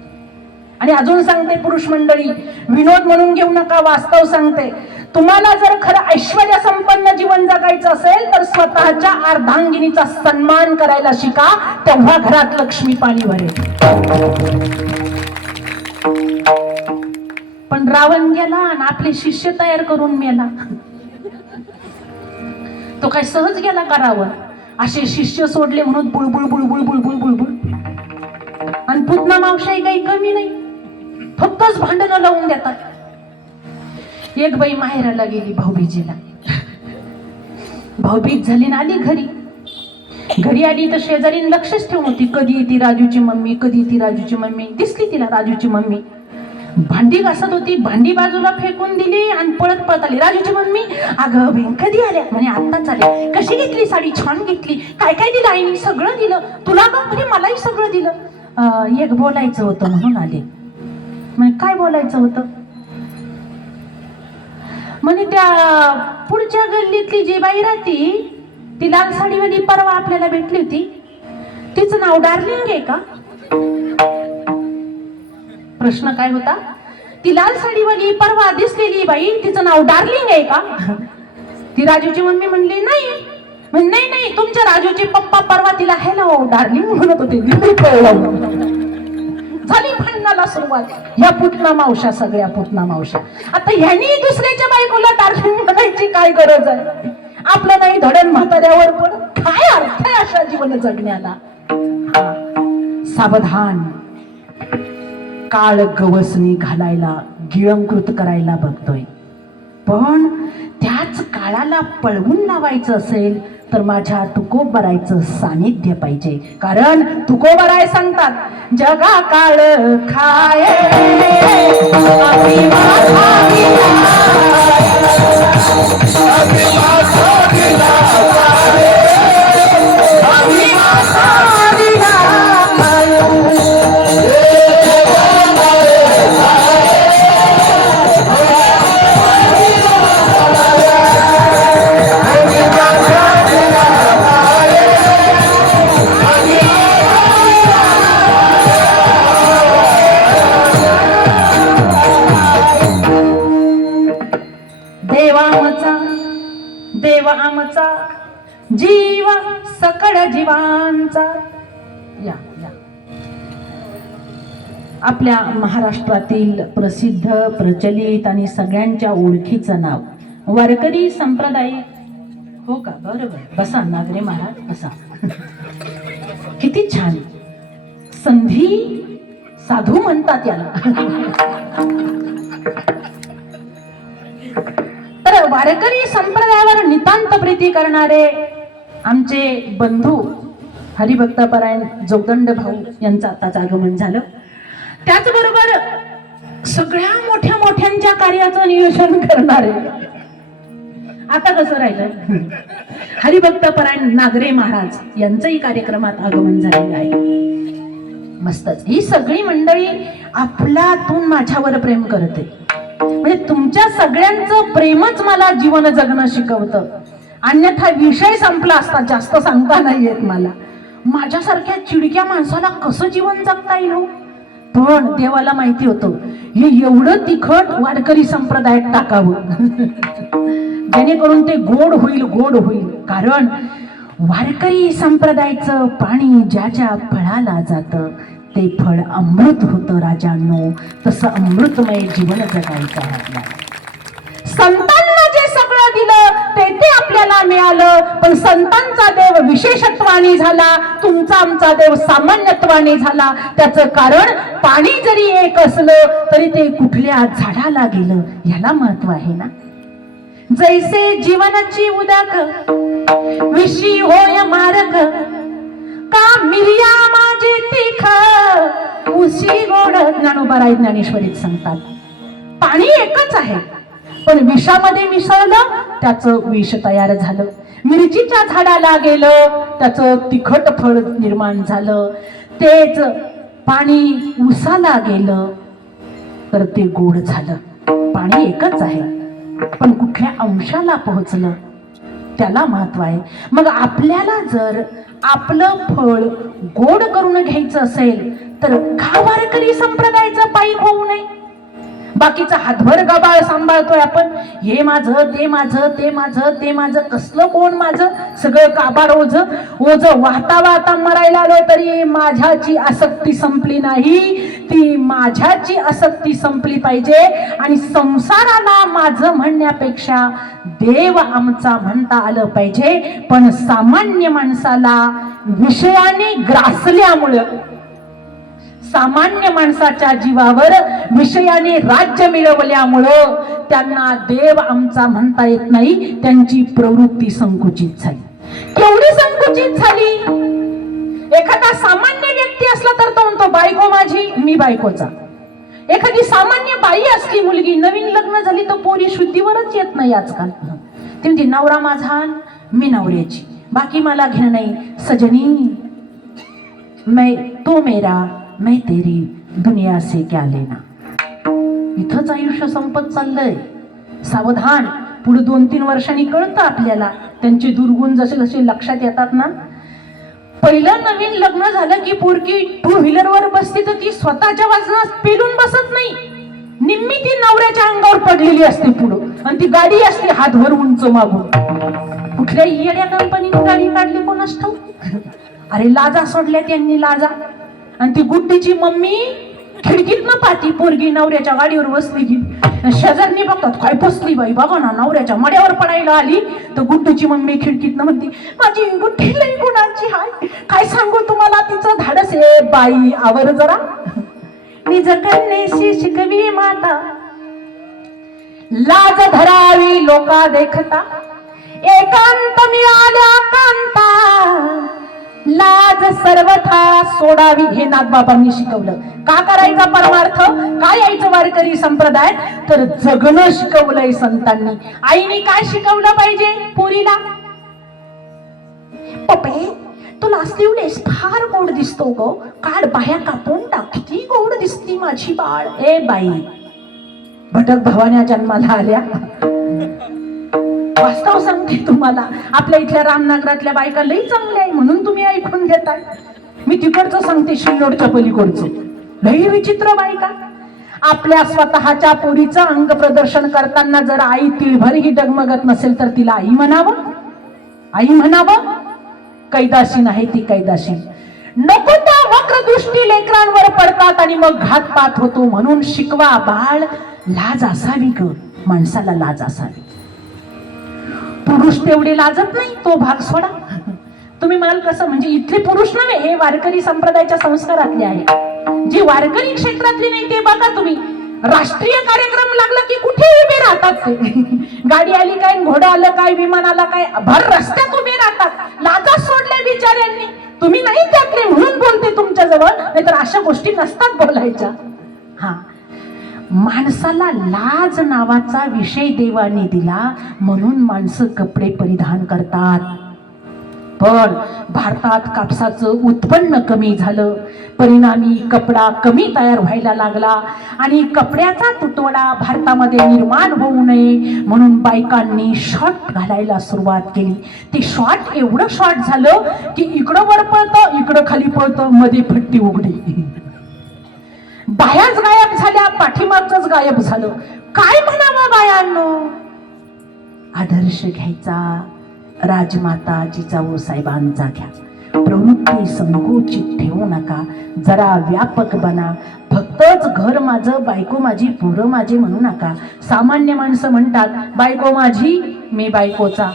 आणि अजून सांगते पुरुष मंडळी, विनोद म्हणून घेऊ नका, वास्तव सांगते. तुम्हाला जर खरं ऐश्वर्य संपन्न जीवन जगायचं असेल तर स्वतःच्या अर्धांगिनीचा सन्मान करायला शिका, तेव्हा घरात लक्ष्मी पाणी भरेल. पण रावण गेला आणि आपले शिष्य तयार करून मेला. तो काय सहज गेला का रावण? असे शिष्य सोडले म्हणून बुळबुळ बुळबुळ बुळबुळ बुळबुळ. आणि पुतना मावशाही काही कमी नाही, फक्तच भांडणं लावून देतात. एक बाई माहेराला गेली भाऊबीजेला, भाऊबीज झाली ना आली घरी. घरी आली तर शेजारीन लक्षच ठेवून होती, कधी येते राजूची मम्मी, कधी येते राजूची मम्मी. दिसली तिला राजूची मम्मी, भांडी घासत होती, भांडी बाजूला फेकून दिली आणि पळत पळत आली. राजूची मम्मी, अगं बहीण कधी आल्या? म्हणे आत्ताच आले. कशी घेतली साडी? छान घेतली. काय काय दिलं आईने? सगळं दिलं. तुला का? म्हणे मलाही सगळं दिलं. एक बोलायचं होतं म्हणून आले. म्हणे काय बोलायचं होतं? म्हणे त्या पुढच्या गल्लीतली जी बाई राहती, ती लाल साडीवाली परवा आपल्याला भेटली होती, तिचं नाव डार्लिंग आहे का? प्रश्न काय होता? ती लाल साडीवाली परवा दिसलेली बाई, तिचं नाव डार्लिंग आहे का? ती राजूची मम्मी म्हणली नाही. नाही नाही, तुमच्या राजूचे पप्पा परवा तिला हॅलो डार्लिंग म्हणत होते. झाली भांडणाला सुरुवात. ह्या पुतना मावशा, सगळ्या पुतना मावशा. आता ह्यानी दुसऱ्याच्या बायकोला डार्लिंग म्हणायची काय गरज आहे? आपलं नाही धडण म्हाताऱ्यावर पण. काय अर्थ आहे अशा जीवन जगण्याला? सावधान, काळ गवसणी घालायला, गिळंकृत करायला बघतोय, पण त्याच काळाला पळवून लावायचं असेल तर माझ्या तुकोबरायचं सानिध्य पाहिजे. कारण तुकोबराय सांगतात, जगा काळ खाय देव आमचा जीव सकळ जीवांचा. या या आपल्या महाराष्ट्रातील प्रसिद्ध, प्रचलित आणि सगळ्यांच्या ओळखीचं नाव वारकरी संप्रदाय. हो का? बरोबर. बसा नागरे महाराज, बसा. किती छान संधी साधू म्हणतात याला. तर वारकरी संप्रदायावर नितांत प्रीती करणारे आमचे बंधू हरिभक्तपरायण जोगदंड भाऊ यांचं आताच आगमन झालं. त्याचबरोबर सगळ्या मोठ्या मोठ्यांच्या कार्याचं नियोजन करणारे, आता कसं राहिलं, हरिभक्तपरायण नागरे महाराज यांचंही कार्यक्रमात आगमन झालेलं आहे. मस्तच. ही सगळी मंडळी आपल्यातून माझ्यावर प्रेम करते. म्हणजे तुमच्या सगळ्यांचं प्रेमच मला जीवन जगणं शिकवतं. अन्यथा विषय संपला असता, जास्त सांगता नाही येत मला. माझ्यासारख्या चिडक्या माणसाला कसं जीवन जगता येईल हो? पण देवाला माहिती होतं हे एवढं तिखट वारकरी संप्रदायात टाकावं जेणेकरून ते गोड होईल, गोड होईल. कारण वारकरी संप्रदायाचं पाणी ज्या ज्या फळाला जातं ते फळ अमृत होतं राजांनो. तसं अमृतमय जीवन जगायचं आहे आपल्याला. संतांना जे सगळं दिलं ते आपल्याला मिळालं, पण संतांचा देव विशेषत्वाने झाला, तुमचा आमचा देव सामान्यत्वाने झाला. त्याचं कारण पाणी जरी एक असलं तरी ते कुठल्या झाडाला गेलं याला महत्व आहे ना. जैसे जीवनाची उदाक विशी होय मारक का मिर्या माझी तिख उशी गोड. ज्ञानोबा ज्ञानेश्वरीत सांगतात पाणी एकच आहे, पण विषामध्ये मिसळलं त्याचं विष तयार झालं. मिरचीच्या झाडाला गेलं त्याचं तिखट फळ निर्माण झालं. तेच पाणी उसाला गेलं तर ते गोड झालं. पाणी एकच आहे, पण कुठल्या अंशाला पोहोचलं त्याला महत्व आहे. मग आपल्याला जर आपलं फळ गोड करून घ्यायचं असेल तर का वारकरी संप्रदायाचा पायी होऊ नये? बाकीचा हातभर गबाळ सांभाळतोय आपण, हे माझं ते माझं ते माझं ते माझं. कसलं कोण माझं? सगळं काबाड ओझ ओझ वाहता वाहता मरायला आलो तरी माझ्याची आसक्ती संपली नाही. ती माझ्याची आसक्ती संपली पाहिजे. आणि संसाराला माझं म्हणण्यापेक्षा देव आमचा म्हणता आलं पाहिजे. पण सामान्य माणसाला विषयाने ग्रासल्यामुळं, सामान्य माणसाच्या जीवावर विषयाने राज्य मिळवल्यामुळं त्यांना देव आमचा म्हणता येत नाही. त्यांची प्रवृत्ती संकुचित झाली. केवढी संकुचित झाली? एखादा सामान्य व्यक्ती असला तर तो म्हणतो बायको माझी मी बायकोचा. एखादी सामान्य बाई असली, मुलगी नवीन लग्न झाली तर पोरी शुद्धीवरच येत नाही आजकाल. ती म्हणते नवरा माझा मी नवऱ्याची, बाकी मला घेणं नाही. सजनी तो मेरा मैं तेरी दुनिया से क्या लेना. इथंच आयुष्य संपत चाललंय. सावधान. पुढे 2-3 वर्षांनी कळतं आपल्याला त्यांचे दुर्गुण जसे जसे लक्षात येतात ना. पहिलं नवीन लग्न झालं की पोरकी 2 व्हीलरवर बसते तर ती स्वतःच्या वजनात पेलून बसत नाही. निम्मी ती नवऱ्याच्या अंगावर पडलेली असते पुढं, आणि ती गाडी असते हातभर उंच मागून. कुठल्या येड्या कंपनीने गाडी काढली कोणास ठाऊक. अरे लाजा सोडल्या त्यांनी, लाजा. आणि ती गुड्डीची मम्मी खिडकीतनं पाहती पोरगी नवऱ्याच्या गाडीवर बसली की. शेजारनी बघतात काय बसली बाई, बघा ना नवऱ्याच्या मड्यावर पडायला आली. तर गुड्डीची मम्मी खिडकीतनं म्हणते माझी गुड्डी लई गुणाची हाय, काय सांगू तुम्हाला तिचं धाडस आहे. बाई आवर जरा. निज कन्येशी शिकवी माता लाज धरावी लोका देखता. एकांत मिळाल्या कांता लाज सर्वथा सोडावी. हे नागबाबांनी शिकवलं. का करायचा परमार्थ? काय यायचं वारकरी संप्रदाय? तर जगणं शिकवलंय संतांनी. आईने काय शिकवलं पाहिजे पोरीला? पप्पे तुला स्लीवलेस फार गोड दिसतो गो, काढ बाह्या कापून टाक, किती गोड दिसती माझी बाळ. ए बाई, भटक भवान्या जन्माला आल्या. वास्तव सांगते तुम्हाला, आपल्या इथल्या रामनगरातल्या बायका लई चांगल्या आहे म्हणून तुम्ही ऐकून घेताय. मी तिकडचं सांगते, शिल्लोडच्या पलीकडचं. लई विचित्र बायका. आपल्या स्वतःच्या पोरीचं अंग प्रदर्शन करताना जर आई तिळभरही डगमगत नसेल तर तिला आई म्हणावं? आई म्हणावं? कैदाशीन आहे ती, कैदाशीन. नको त्या वक्रदृष्टी लेकरांवर पडतात आणि मग घातपात होतो. म्हणून शिकवा बाळ, लाज असावी ग, माणसाला लाज असावी. पुरुष तेवढे लाजत नाही, तो भाग सोडा. तुम्ही म्हणाल कसं? म्हणजे इथले पुरुष नव्हे, हे वारकरी संप्रदायाच्या संस्कारातले आहे. जे वारकरी क्षेत्रातले नाही ते बघा तुम्ही. राष्ट्रीय कार्यक्रम लागला की कुठे उभे राहतात ते. गाडी आली काय, घोडा आलं काय, विमान आला काय, भर रस्त्यात उभे राहतात. लाजा सोडल्या बिचाऱ्यांनी. तुम्ही नाही त्यातले म्हणून बोलते तुमच्या जवळ, नाहीतर अशा गोष्टी नसतात बोलायच्या. हा, माणसाला लाज नावाचा विषय देवाने दिला म्हणून माणसं कपडे परिधान करतात. पण भारतात कापसाचं उत्पन्न कमी झालं, परिणामी कपडा कमी तयार व्हायला लागला. आणि कपड्याचा तुटवडा भारतामध्ये निर्माण होऊ नये म्हणून बायकांनी शॉर्ट घालायला सुरुवात केली. ते शॉर्ट एवढं शॉर्ट झालं की इकडं वर पळतं, इकडं खाली पळतं, मध्ये फट्टी उघडी. बायाच गायब झाल्या, पाठीमागच गायब झालं. काय म्हणावं बायांनो? आदर्श घ्यायचा राजमाता जिजाऊ साहेबांचा घ्या. प्रवृत्ती संकुचित ठेवू नका, जरा व्यापक बना. फक्तच घर माझं, बायको माझी, पोरं माझे म्हणू नका. सामान्य माणसं म्हणतात बायको माझी मी बायकोचा.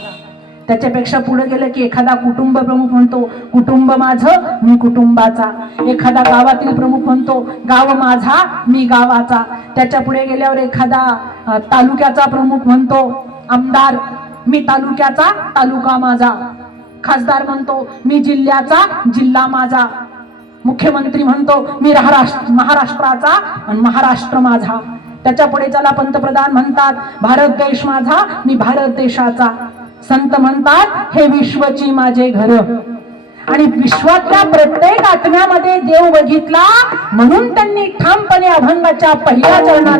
त्याच्यापेक्षा पुढे गेलं की एखादा कुटुंब प्रमुख म्हणतो कुटुंब माझं मी कुटुंबाचा. एखादा गावातील प्रमुख म्हणतो गाव माझा मी गावाचा. त्याच्या पुढे गेल्यावर एखादा तालुक्याचा प्रमुख म्हणतो आमदार मी तालुक्याचा, तालुका माझा. खासदार म्हणतो मी जिल्ह्याचा, जिल्हा माझा. मुख्यमंत्री म्हणतो मी महाराष्ट्राचा आणि महाराष्ट्र माझा. त्याच्या पुढे त्याला पंतप्रधान म्हणतात भारत देश माझा, मी भारत देशाचा. संत म्हणतात हे विश्वची माझे घर. आणि विश्वातल्या प्रत्येक आत्म्यामध्ये देव बघितला, म्हणून त्यांनी ठामपणे अभंगाच्या पहिल्या चरणात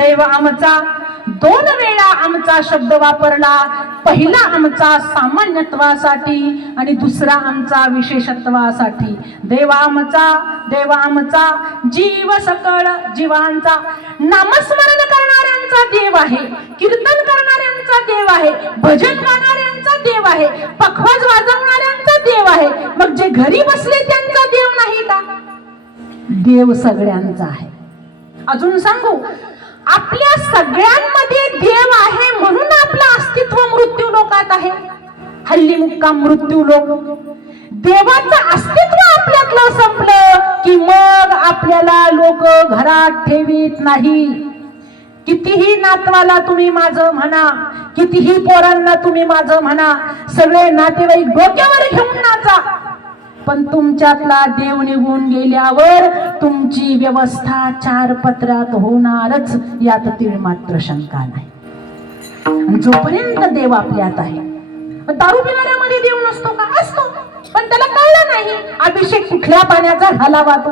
देव आमचा 2 वेळा आमचा शब्द वापरला. पहिला आमचा सामान्यत्वासाठी आणि दुसरा आमचा विशेषत्वासाठी. देव आमचा जीव सकळ जीवांचा. नामस्मरण करणाऱ्यांचा देव आहे, कीर्तन करणाऱ्यांचा देव आहे, भजन गाणाऱ्यांचा देव आहे, पखवाज वाजवणाऱ्यांचा देव आहे. मग जे घरी बसले त्यांचा देव नाही का? देव सगळ्यांचा आहे. अजून सांगू, आपल्या सगळ्यांमध्ये देव आहे म्हणून आपलं अस्तित्व मृत्यू लोकात आहे. हल्ली मुक्काम मृत्यू लोक. देवाचं अस्तित्व आपल्यातलं संपलं की मग आपल्याला लोक घरात ठेवीत नाही. कितीही नातवाला तुम्ही माझं म्हणा, कितीही पोरांना तुम्ही माझं म्हणा, सगळे नातेवाईक डोक्यावर घेऊन नाचा, पण तुमच्यातला देव निघून गेल्यावर तुमची व्यवस्था 4 पत्र्यात होणारच, यात तीळ मात्र शंका नाही. जोपर्यंत देव आपल्यात आहे. दारू पिणाऱ्यामध्ये देव नसतो का? असतो, पण त्याला कळलं नाही अभिषेक कुठल्या पाण्याचा घालावा तो.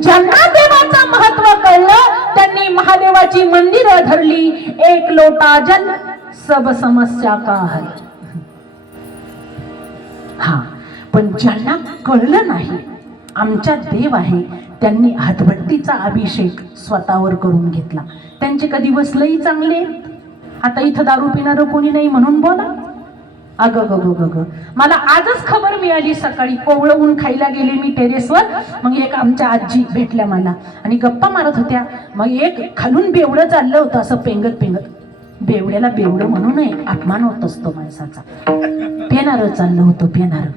ज्यांना देवाचं महत्व कळलं त्यांनी महादेवाची मंदिरं धरली. 1 लोटा जल सब समस्या का हल. हा, पण ज्यांना कळलं नाही आमच्यात देव आहे, त्यांनी हातभट्टीचा अभिषेक स्वतःवर करून घेतला. त्यांचे कधी वसलही चांगले. आता इथं दारू पिणारं कोणी नाही म्हणून बोला. अग मला आजच खबर मिळाली. सकाळी कोवळं ऊन खायला गेले मी टेरेसवर. मग एक आमच्या आजी भेटल्या मला आणि गप्पा मारत होत्या. मग एक खालून बेवडं चाललं होतं असं पेंगत. बेवड्याला बेवडं म्हणू नये, अपमान होत असतो माणसाचा. पेनारं चाललं होतं, पेनारं.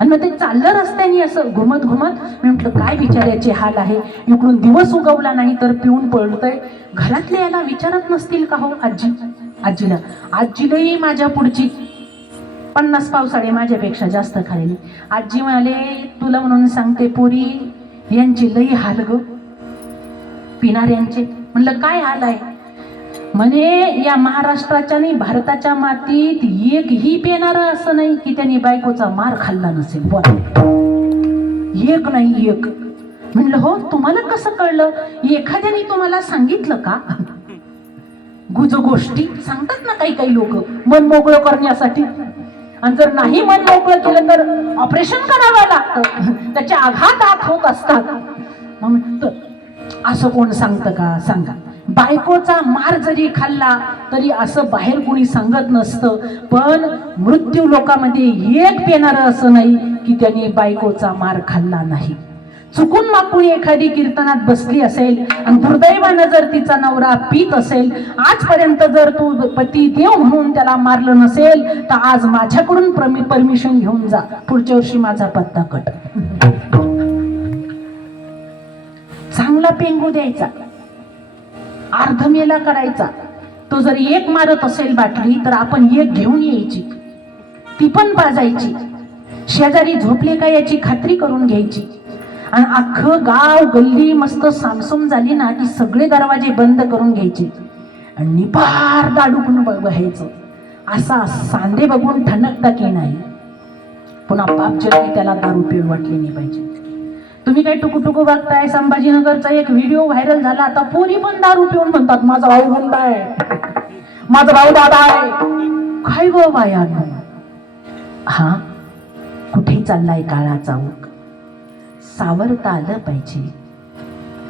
आणि मग ते चाललं रस्त्याने असं घुमत. मी म्हटलं काय बिचाऱ्याचे हाल आहे, इकडून दिवस उगवला नाही तर पिऊन पळतय. घरातले याला विचारत नसतील का हो आजीलाही माझ्या पुढची 50 पावसाळे माझ्यापेक्षा जास्त खाल्ली. आजी म्हणाले तुला म्हणून सांगते पोरी, यांची लई हाल ग पिणाऱ्यांचे. म्हणलं काय हाल आहे? म्हणे या महाराष्ट्राच्या नाही भारताच्या मातीत एकही पेनार असं नाही की त्यांनी बायकोचा मार खाल्ला नसेल. बोला, एक नाही एक. म्हणलं हो, तुम्हाला कसं कळलं? एखाद्याने तुम्हाला सांगितलं का? गुज गोष्टी सांगतात ना काही लोक मन मोकळं करण्यासाठी. आणि जर नाही मन मोकळं केलं तर ऑपरेशन करावं लागतं, त्याचे आघात होत असतात. मग असं कोण सांगतं का? सांगा. बायकोचा मार जरी खाल्ला तरी असं बाहेर कोणी सांगत नसतं, पण मृत्यू लोकांमध्ये एक पेनारं असं नाही की त्यांनी बायकोचा मार खाल्ला नाही. चुकून मापून एखादी कीर्तनात बसली असेल आणि दुर्दैवानं जर तिचा नवरा पीत असेल, आजपर्यंत जर तू पती देव म्हणून त्याला मारलं नसेल तर आज माझ्याकडून परमिशन घेऊन जा, पुढच्या वर्षी माझा पत्ता कट. चांगला पेंगू द्यायचा, अर्धमेला करायचा. तो जर एक मारत असेल बाटली तर आपण एक घेऊन यायची, ती पण पाजायची. शेजारी झोपले का याची खात्री करून घ्यायची. आणि अख्खं गाव गल्ली मस्त सामसूम झाली ना की सगळे दरवाजे बंद करून घ्यायचे आणि निपार दाडून बघायचं. असा सांधे बघून ठणकता की नाही, पुन्हा पाप जन्मी त्याला दारू पिऊन वाटली नाही पाहिजे. तुम्ही काही टुकू बघताय, संभाजीनगरचा एक व्हिडिओ व्हायरल झाला. आता पोरी पण दारू पिऊन म्हणतात माझा भाऊ गुंडा आहे, माझा भाऊ दादा आहे. काय गो बायानो, हा कुठे चाललाय काळाचा ओघ? सावरता आलं पाहिजे.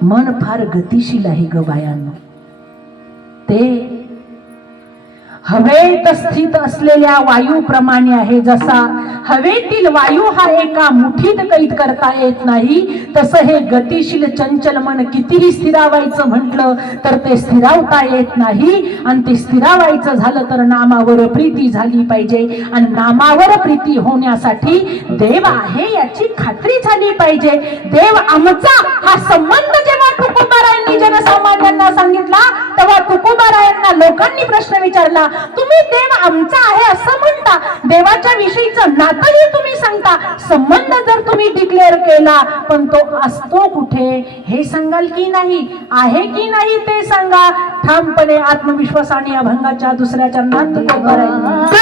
मन फार गतिशील आहे ग बायांनो. ते हवेत स्थित असलेल्या वायूप्रमाणे आहे. जसा हवेतील वायू हा एका मुठीत कैद करता येत नाही, तसं हे गतिशील चंचल मन कितीही स्थिरावायचं म्हटलं तर ते स्थिरावता येत नाही. आणि ते स्थिरावायचं झालं तर नामावर प्रीती झाली पाहिजे. आणि नामावर प्रीती होण्यासाठी देव आहे याची खात्री झाली पाहिजे. देव आमचा हा संबंध जेव्हा तुकोबारायांनी जनसामान्यांना सांगितला तेव्हा तुकोबारायांना लोकांनी प्रश्न विचारला, तुम्ही देव आमचा आहे असं म्हणता, देवाच्या विषयीचं नातंही तुम्ही सांगता, संबंध जर तुम्ही डिक्लेअर केला पण तो असतो कुठे हे सांगाल की नाही, आहे की नाही ते सांगा. ठामपणे आत्मविश्वासाने अभंगाच्या दुसऱ्या चरणात तुकोबारायांनी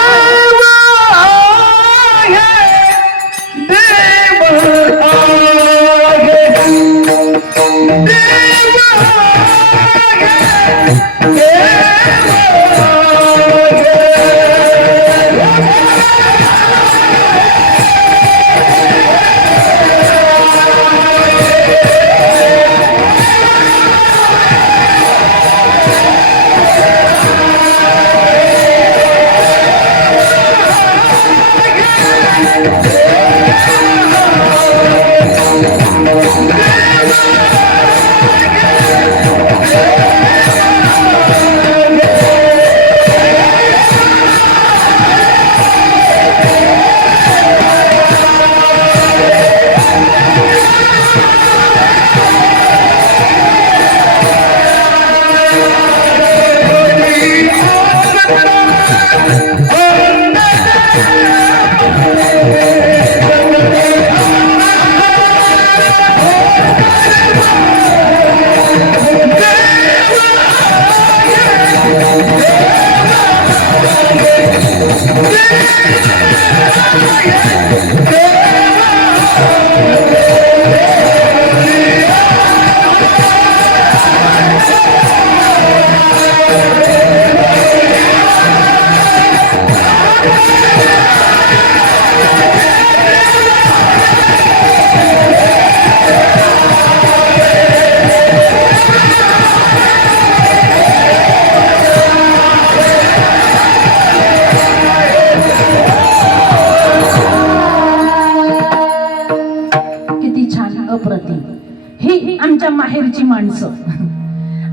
माहेरची माणसं.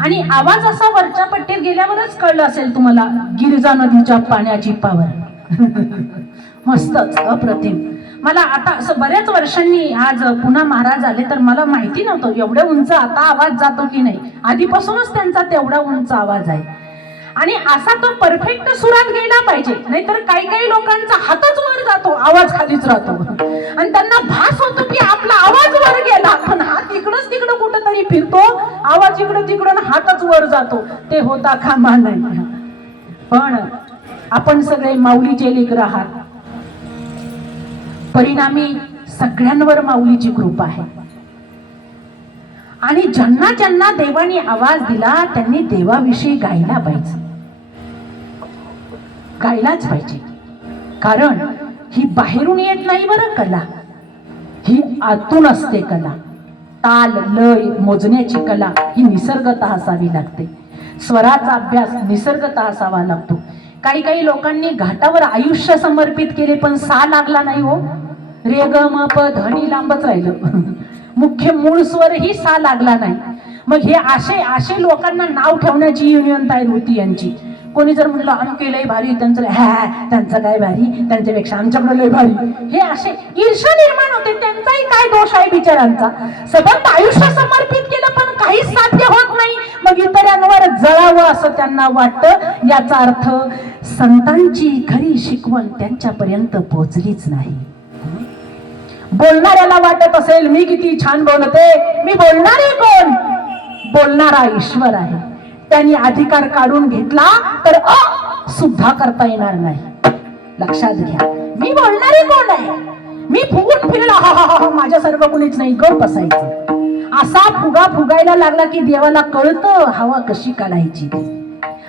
आणि आवाज असा वरच्या पट्टीत गेल्यावरच कळलं असेल तुम्हाला, गिरजा नदीच्या पाण्याची पावर. मस्तच अप्रतिम. मला आता असं बऱ्याच वर्षांनी आज पुन्हा महाराज आले तर मला माहिती नव्हतं एवढ्या उंच आता आवाज जातो की नाही. आधीपासूनच त्यांचा तेवढा उंच आवाज आहे. आणि असा तो परफेक्ट सुरात गेला पाहिजे, नाहीतर काही काही लोकांचा हातच वर जातो, आवाज खालीच राहतो. आणि त्यांना भास होतो की आपला आवाज वर गेला, पण हात इकडंच तिकडं कुठंतरी फिरतो, आवाज इकडं तिकडं हातच वर जातो. ते होता कामा नाही. पण आपण सगळे माऊलीचे लेकरं आहात, परिणामी सगळ्यांवर माऊलीची कृपा आहे. आणि ज्यांना ज्यांना देवाने आवाज दिला त्यांनी देवाविषयी गायला पाहिजे, गायलाच पाहिजे. कारण ही बाहेरून येत नाही बरं कला, ही आतून असते कला. ताल लय मोजण्याची कला ही निसर्गतः असावी लागते. स्वराचा अभ्यास निसर्गतः असावा लागतो. काही काही लोकांनी घाटावर आयुष्य समर्पित केले पण सा लागला नाही हो. रे ग म प धनी लांबच राहिलं. मुख्य मूळ स्वर ही सा लागला नाही. मग हे असे लोकांना नाव ठेवण्याची युनियन तयार होती यांची. कोणी जर म्हणलं आमके लय भारी, त्यांचं त्यांचं काय भारी, त्यांच्यापेक्षा आमच्याकडे लय भारी, हे असे ईर्ष्या निर्माण होते. त्यांचाही काय दोष आहे बिचारांचा. सबंध आयुष्य समर्पित केलं पण काहीच साध्य होत नाही. मग इतरांवर जळावं असं त्यांना वाटतं. याचा अर्थ संतांची खरी शिकवण त्यांच्यापर्यंत पोहोचलीच नाही. बोलणाऱ्याला वाटत असेल मी किती छान बोलते, मी बोलणारे कोण? बोलणारा ईश्वर आहे. त्यांनी अधिकार काढून घेतला तर सुद्धा करता येणार नाही. लक्षात घ्या, मी बोलणारे कोण आहे? मी फुगून फिरला माझ्यासारखं कुणीच नाही, गप बसायचं. असा फुगा फुगायला लागला की देवाला कळतं हवा कशी काढायची.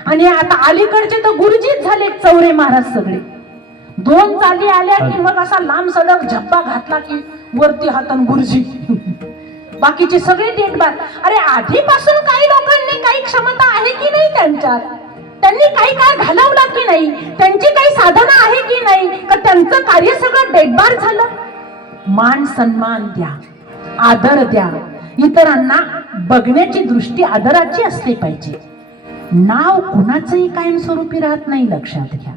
आणि आता अलीकडचे तर गुरुजीच झाले चौरे महाराज सगळे. दोन चाली आल्या की मग असा लांब सडक झप्पा घातला की वरती हातान गुरुजी, बाकीचे सगळे डेटबार. अरे आधीपासून काही लोकांनी काही क्षमता आहे की नाही त्यांच्यात? त्यांनी काही काळ घालवला की नाही? त्यांची काही साधना आहे की नाही? का त्यांचं कार्य सगळं डेटबार झालं? मान सन्मान द्या, आदर द्या. इतरांना बघण्याची दृष्टी आदराची असली पाहिजे. नाव कुणाचंही कायमस्वरूपी राहत नाही. लक्षात घ्या,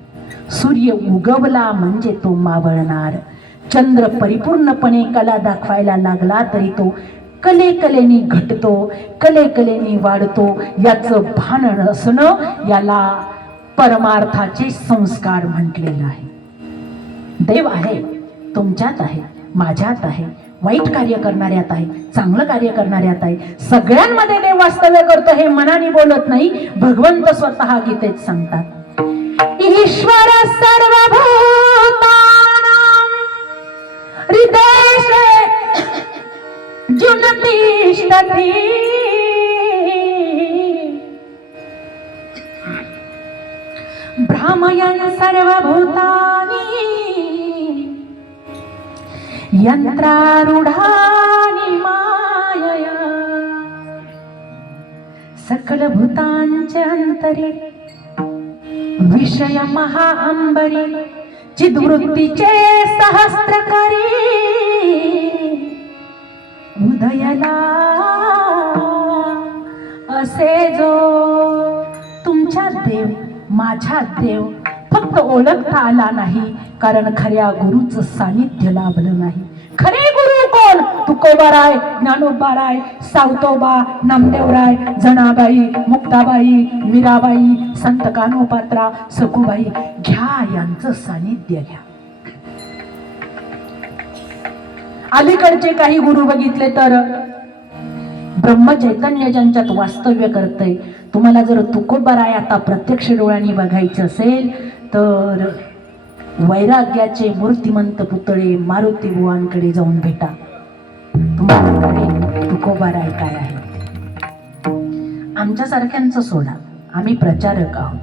सूर्य उगवला म्हणजे तो मावळणार. चंद्र परिपूर्णपणे कला दाखवायला लागला तरी तो कलेकलेनी घटतो, कलेकलेनी वाढतो. याचं भान असणं याला परमार्थाचे संस्कार म्हटलेलं आहे. देव आहे, तुमच्यात आहे, माझ्यात आहे, वाईट कार्य करणाऱ्यात आहे, चांगलं कार्य करणाऱ्यात आहे. सगळ्यांमध्ये देव वास्तव्य करतो. हे मनाने बोलत नाही, भगवंत स्वतः गीतेत सांगतात. ईश्वर सर्वभूतानां हृदयेषु जुनतिष्ठति. भ्रामयन् सर्वभूतानि यन्त्रारूढानि मायया. सकल भूतांचे अंतरे विषय महाअंबरी. चिद्वृत्तीचे सहस्त्रकरी उदयला असे जो. तुमच्या देव माझ्या देव फक्त ओळखता आला नाही कारण खऱ्या गुरुचं सानिध्य लाभलं नाही. खरे गुरु कोण? तुकोबाराय, ज्ञानोबाराय, सावतोबा, नामदेवराय, जनाबाई, मुक्ताबाई, मीराबाई, संत कान्होपात्रा, सखुबाई. घ्या यांचं सानिध्य घ्या. अलीकडचे काही गुरु बघितले तर ब्रह्मचैतन्य ज्यांच्यात वास्तव्य करतंय. तुम्हाला जर तुकोबाराय आता प्रत्यक्ष डोळ्यांनी बघायचं असेल तर वैराग्याचे मूर्तिमंत पुतळे मारुती बुवांकडे जाऊन भेटा. तुम्हाला कळेल तुकोबाराय काय आहे. आमच्यासारख्यांचं सोडा, आम्ही प्रचारक आहोत.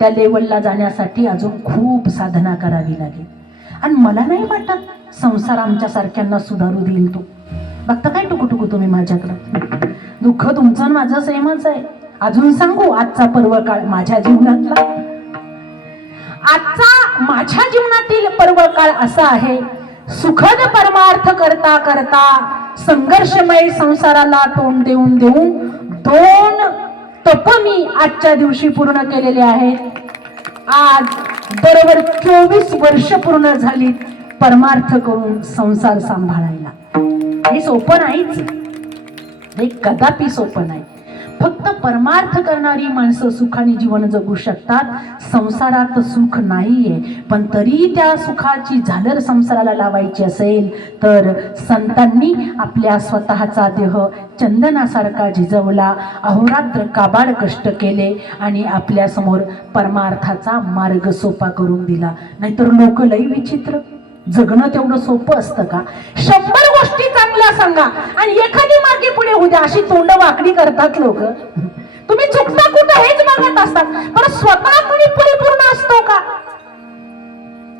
त्या लेवलला जाण्यासाठी अजून खूप साधना करावी लागेल. आणि मला नाही वाटत संसार आमच्या सारख्यांना सुधारू देईल. तो बघता काय टुकू तुम्ही माझ्याकडं. दुःख तुमचं माझं सेमच आहे. अजून सांगू आजचा पर्व काळ माझ्या जीवनातला. आजचा माझ्या जीवनातील पर्व काळ असा आहे. सुखद परमार्थ करता करता संघर्षमय संसाराला तोंड देऊन देऊन 2 तप मी आजच्या दिवशी पूर्ण केलेले आहेत. आज बरोबर 24 वर्ष पूर्ण झाली परमार्थ करून संसार सांभाळायला. हे सोपं नाहीच, हे कदापि सोपं नाही. फक्त परमार्थ करणारी माणसं सुखाने जीवन जगू शकतात. संसारात सुख नाहीये, पण तरी त्या सुखाची झालर संसाराला लावायची असेल तर संतांनी आपल्या स्वतःचा देह चंदनासारखा झिजवला, अहोरात्र काबाड कष्ट केले आणि आपल्या समोर परमार्थाचा मार्ग सोपा करून दिला. नाहीतर लोक लई विचित्र. जगणं तेवढं सोपं असतं का? 100 गोष्टी चांगल्या सांगा आणि एखादी मागे पुढे होऊ द्या अशी तोंड वाकडी करतात लोक. तुम्ही चुकता कुठं हेच बघत असतात, पण स्वतः कोणी परिपूर्ण असतो का?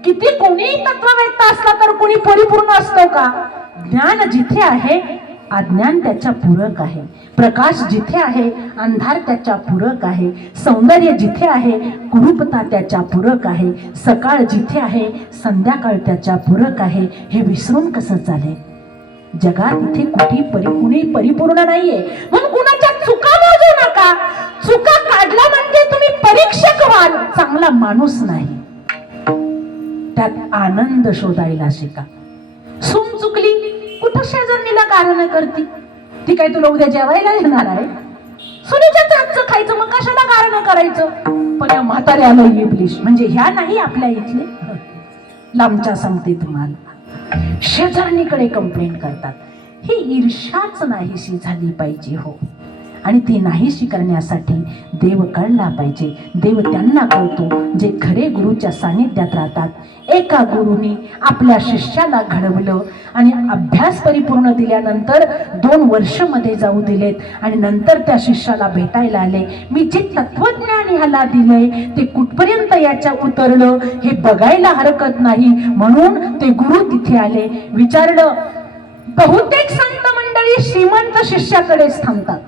किती कोणी तत्ववेत्ता असला तर कोणी परिपूर्ण असतो का? ज्ञान जिथे आहे अज्ञान त्याच्या पूरक आहे, प्रकाश जिथे आहे अंधार त्याच्या पूरक आहे, सौंदर्य जिथे आहे कुरूपता त्याच्या पूरक आहे, सकाळ जिथे आहे संध्याकाळ त्याच्या पूरक आहे. हे विसरून कसं चालेल? जगात इथे कुणी परिपूर्ण नाहीये, म्हणून कुणाच्या चुका मोजू नका. चुका काढला म्हणजे तुम्ही परीक्षक व्हाल, चांगला माणूस नाही. त्यात आनंद शोधायला शिका. सून चुकली, कुठं शेजारणीला कारण करती? ती काय तुला उद्या जेवायला येणार आहे? सुनीच्या हातचं खायचं, मग कशाला कारण करायचं? पण या म्हाताऱ्याला इब्लिश म्हणजे ह्या नाही आपल्या इथले, लांबच्या सांगते तुम्हाला. शेजारणीकडे कंप्लेंट करतात. ही ईर्ष्याच नाहीशी झाली पाहिजे हो, आणि ती नाहीशी करण्यासाठी देव कळला पाहिजे. देव त्यांना कळतो जे खरे गुरुच्या सानिध्यात राहतात. एका गुरुनी आपल्या शिष्याला घडवलं आणि अभ्यास परिपूर्ण दिल्यानंतर 2 वर्ष मध्ये जाऊ दिलेत आणि नंतर त्या शिष्याला भेटायला आले. मी जे तत्वज्ञान ह्याला दिलंय ते कुठपर्यंत याच्या उतरलं हे बघायला हरकत नाही, म्हणून ते गुरु तिथे आले. विचारलं, बहुतेक संत मंडळी श्रीमंत शिष्याकडेच थांबतात,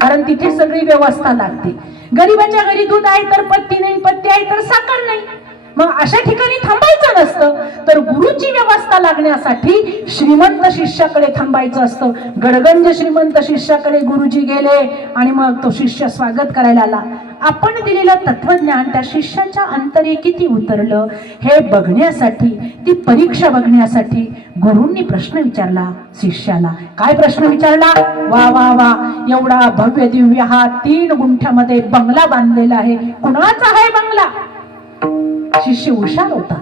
कारण तिथे सगळी व्यवस्था लागते. गरीबाच्या घरी दूध आहे तर पत्ती नाही, पत्ती आहे तर साखर नाही, मग अशा ठिकाणी थांबायचं नसतं. तर गुरुची व्यवस्था लागण्यासाठी श्रीमंत शिष्याकडे थांबायचं असतं. गडगंज श्रीमंत शिष्याकडे गुरुजी गेले आणि मग तो शिष्य स्वागत करायला आला. आपण दिलेलं तत्वज्ञान त्या शिष्याच्या अंतरी किती उतरलं हे बघण्यासाठी, ती परीक्षा बघण्यासाठी गुरूंनी प्रश्न विचारला शिष्याला. काय प्रश्न विचारला? वा वा वा, एवढा भव्य दिव्य हा 3 गुंठ्यामध्ये बंगला बांधलेला आहे, कुणाचा आहे बंगला? शिष्य हुशार होता,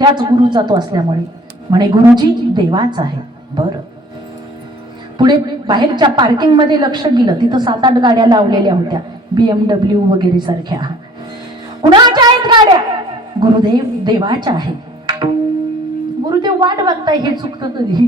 त्याच गुरुचा तो असल्यामुळे म्हणे गुरुजी देवाचा आहे. बरं. पुढे बाहेरच्या पार्किंग मध्ये लक्ष गेलं, तिथं 7-8 गाड्या लावलेल्या होत्या, BMW वगैरे सारख्या. कुणाच्या आहेत गाड्या? गुरुदेव देवाच्या आहेत. गुरुदेव वाट बघताय, हे चुकतं कधी?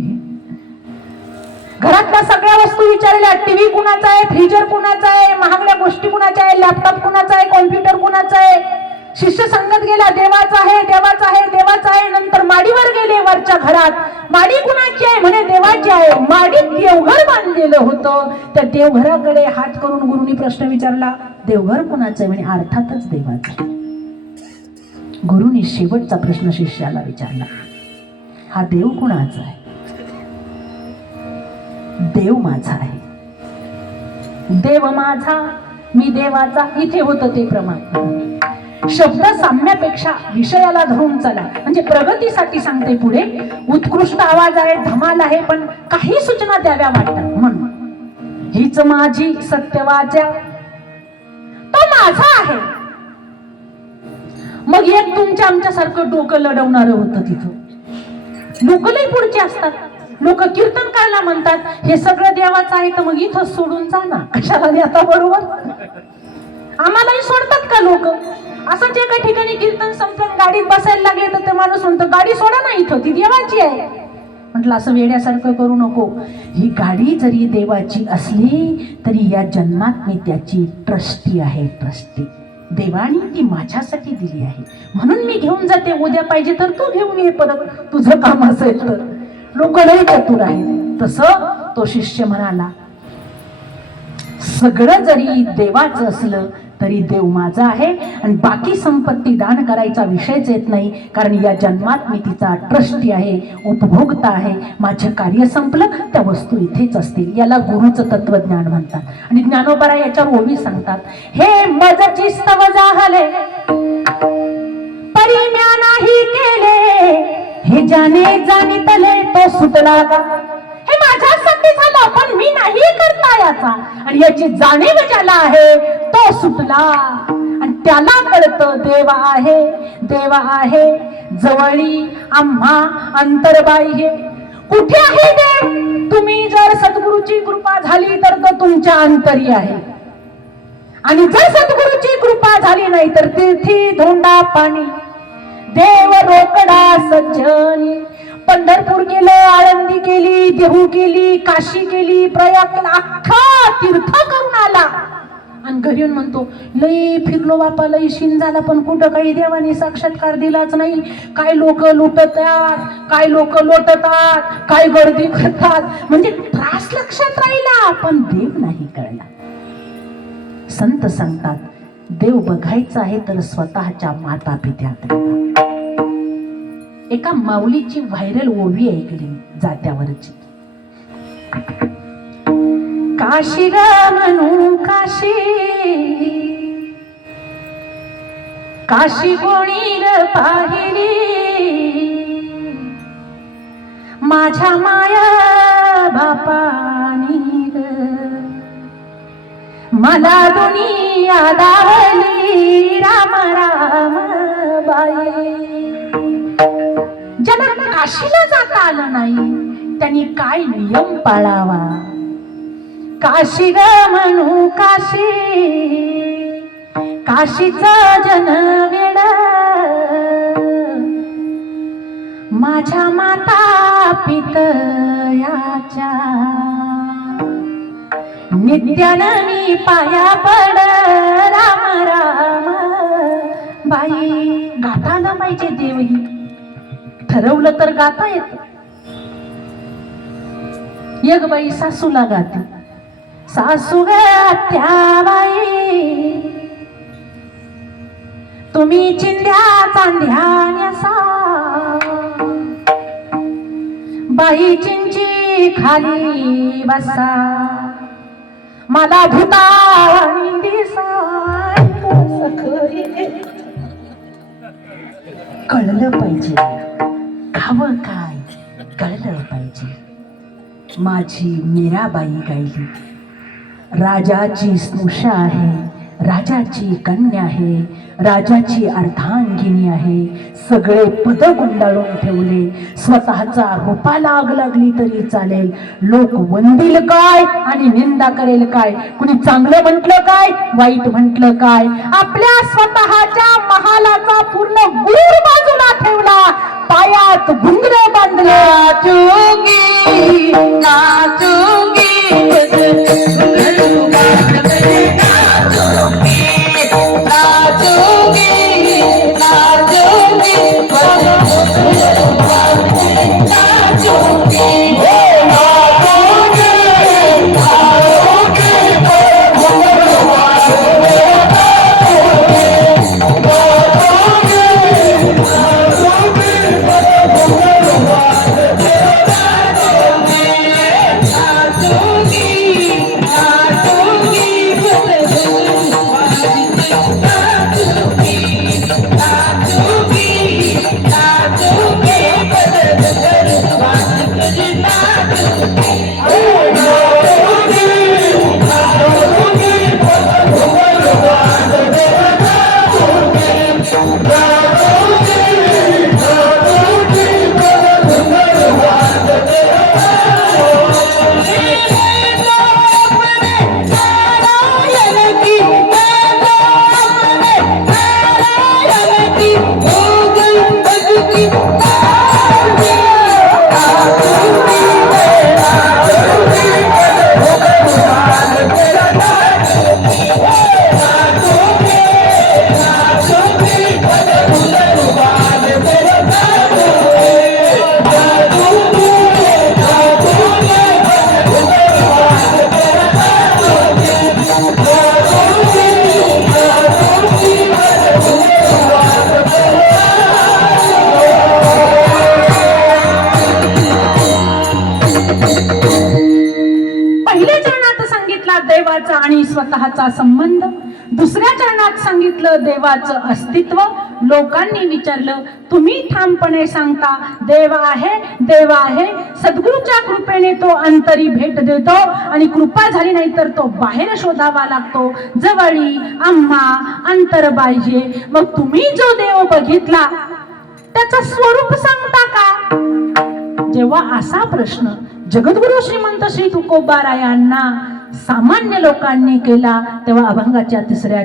घरातल्या सगळ्या वस्तू विचारल्या, टीव्ही कुणाचा आहे, फ्रीजर कुणाचा आहे, महागड्या गोष्टी कुणाच्या आहे, लॅपटॉप कुणाचा आहे, कॉम्प्युटर कुणाचा आहे? शिष्य सांगत गेला, देवाचा आहे, देवाचा आहे, देवाचा आहे. नंतर माडीवर गेले, वरच्या घरात. माडी कुणाची आहे? म्हणे देवाची आहे. माडीत देवघर बांधलेलं होतं, त्या देवघराकडे हात करून गुरुनी प्रश्न विचारला, देवघर कुणाचं आहे? म्हणे अर्थातच देवाचं. गुरुनी शेवटचा प्रश्न शिष्याला विचारला, हा देव कुणाचा आहे? देव माझा आहे. देव माझा, मी देवाचा. इथे होतं ते प्रमाण. शब्द साम्यापेक्षा विषयाला धरून चला, म्हणजे प्रगतीसाठी सांगते. पुढे उत्कृष्ट आवाज आहे, धमाल आहे, पण काही सूचना द्याव्या वाटतात. म्हणून हीच माझी सत्यवाचा, तो माझा आहे. मग एक तुमच्या आमच्यासारखं डोकं लढवणारं होतं तिथं. लोक लई पुढचे असतात. लोक कीर्तन करायला म्हणतात, हे सगळं देवाचं आहे, तर मग इथं सोडून जा ना, कशाला नेता? बरोबर, आम्हालाही सोडतात का लोक? असंच एका ठिकाणी कीर्तन संपलं, गाडीत बसायला लागले तर ते माणूस म्हणतो, गाडी सोडा ना, इथं ती देवाची आहे. म्हटलं असं वेड्यासारखं करू नको. ही गाडी जरी देवाची असली तरी या जन्मात मी त्याची ट्रस्टी आहे. ट्रस्टी देवानी ती माझ्यासाठी दिली आहे, म्हणून मी घेऊन जाते. उद्या पाहिजे तर तू घेऊन ये परत, तुझं काम असेल तर. लोक लय चतुर आहे. तसं तो शिष्य म्हणाला, सगळं जरी देवाचं असलं तरी देव माझा आहे, आणि बाकी संपत्ती दान करायचा विषयच येत नाही, कारण या जन्मात मी तिचा ट्रस्टी आहे, उपभोक्ता आहे. माझे कार्य संपलं, त्या वस्तू इथेच असतील. याला गुरुचं तत्वज्ञान म्हणतात. आणि ज्ञानोबा याच्यावर ओवी सांगतात, हे मजची स्तव झाले परी म्या नाही केले, हे जाणे जाणितले तो सुटला का. हे माझ्यासाठी झालं, पण मी नाही करता याचा, आणि याची जाणीव ज्याला आहे तो सुटला. आणि त्याला कळतं देवा आहे, देवा आहे जवळी आम्हा अंतर्बाह्य. कुठे आहे देव? तुम्ही जर सद्गुरूची कृपा झाली तर तो तुमच्या अंतरी आहे, आणि जर सद्गुरूची कृपा झाली नाही तर तीर्थी धोंडा पाणी. देव रोकडा सज्जनी. पंढरपूर केलं, आळंदी केली, देहू केली, काशी केली, प्रयाग केला, अख्खा तीर्थ करून आला, आणि घरी येऊन म्हणतो लई फिरलो बापा, लई शिन झाला, पण कुठं काही देवाने साक्षात्कार दिलाच नाही. काय लोक लुटतात, काय लोक लोटतात, काय गर्दी करतात, म्हणजे त्रास लक्षात राहिला पण देव नाही कळला. संत सांगतात देव बघायचा आहे तर स्वतःच्या माता पित्यात. एका माऊलीची व्हायरल ओवी ऐकली जात्यावरची. काशी ग म्हणू काशी, काशी कोणी ग पाहिली, माझ्या माया बापानी ग मला दुनिया दावली, राम राम बाई. ज्याला काशीला जाता आलं नाही त्यांनी काय नियम पाळावा. काशी ग म्हणू काशी, काशीचा जन वेड, माझ्या माता पितयाच्या नित्यानं मी पाया पड, राम राम बाई. गाता आला पाहिजे देवही, ठरवलं तर गाता येत. एक बाई सासूला गाते, सासू ग त्या बाई तुम्ही चिंध्या चांध्यान्यासा, बाई चिंची खाली बसा, मला भूतावानी दिसाय. कळलं पाहिजे खावं काय, कळलं पाहिजे. माझी मीराबाई गायली, राजाची स्नुषा आहे, राजाची कन्या आहे, राजाची अर्धांगिनी आहे, सगळे पद गुंडाळून ठेवले, स्वतःचा रूपाला आग लागली तरी चालेल, लोक वंदील काय आणि निंदा करेल काय, कुणी चांगलं म्हटलं काय, वाईट म्हटलं काय, आपल्या स्वतःच्या महालाचा पूर्ण गूढ बाजूला ठेवला, पायात घुंगरं बांधले. नाचूंगी नाचूंगी देवाचा आणि स्वतःचा संबंध, दुसऱ्या चरणात सांगितलं देवाचं अस्तित्व. लोकांनी विचारलं तुम्ही ठामपणे सांगता देव आहे, देव आहे, सद्गुरूच्या कृपेने तो अंतरी भेट देतो आणि कृपा झाली नाही तर तो बाहेर शोधावा लागतो, जवळी आम्हा अंतर पाहिजे. मग तुम्ही जो देव बघितला त्याचं स्वरूप सांगता का? जेव्हा असा प्रश्न जगद्गुरु श्रीमंत श्री तुकोबारायांना सामान्य लोकांनी केला तेव्हा अभंगाच्या तिसऱ्या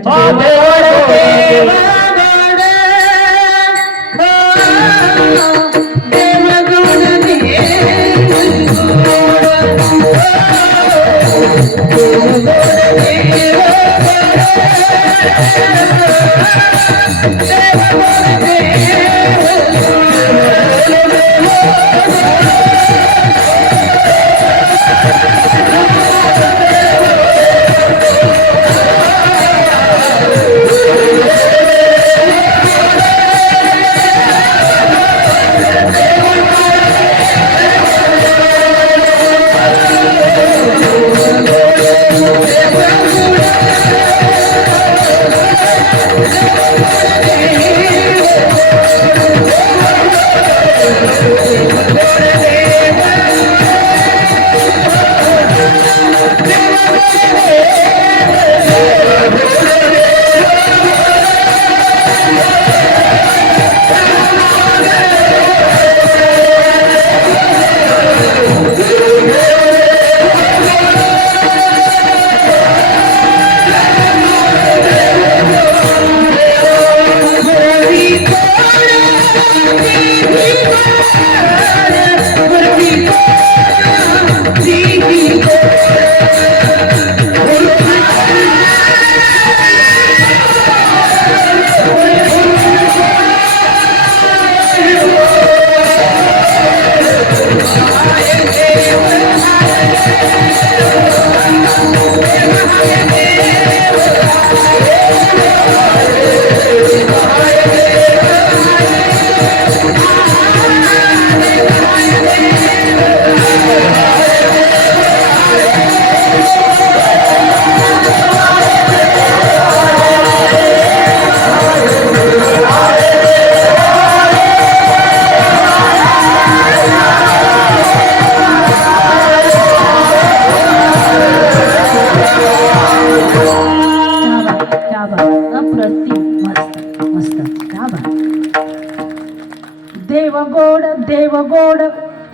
देवगोड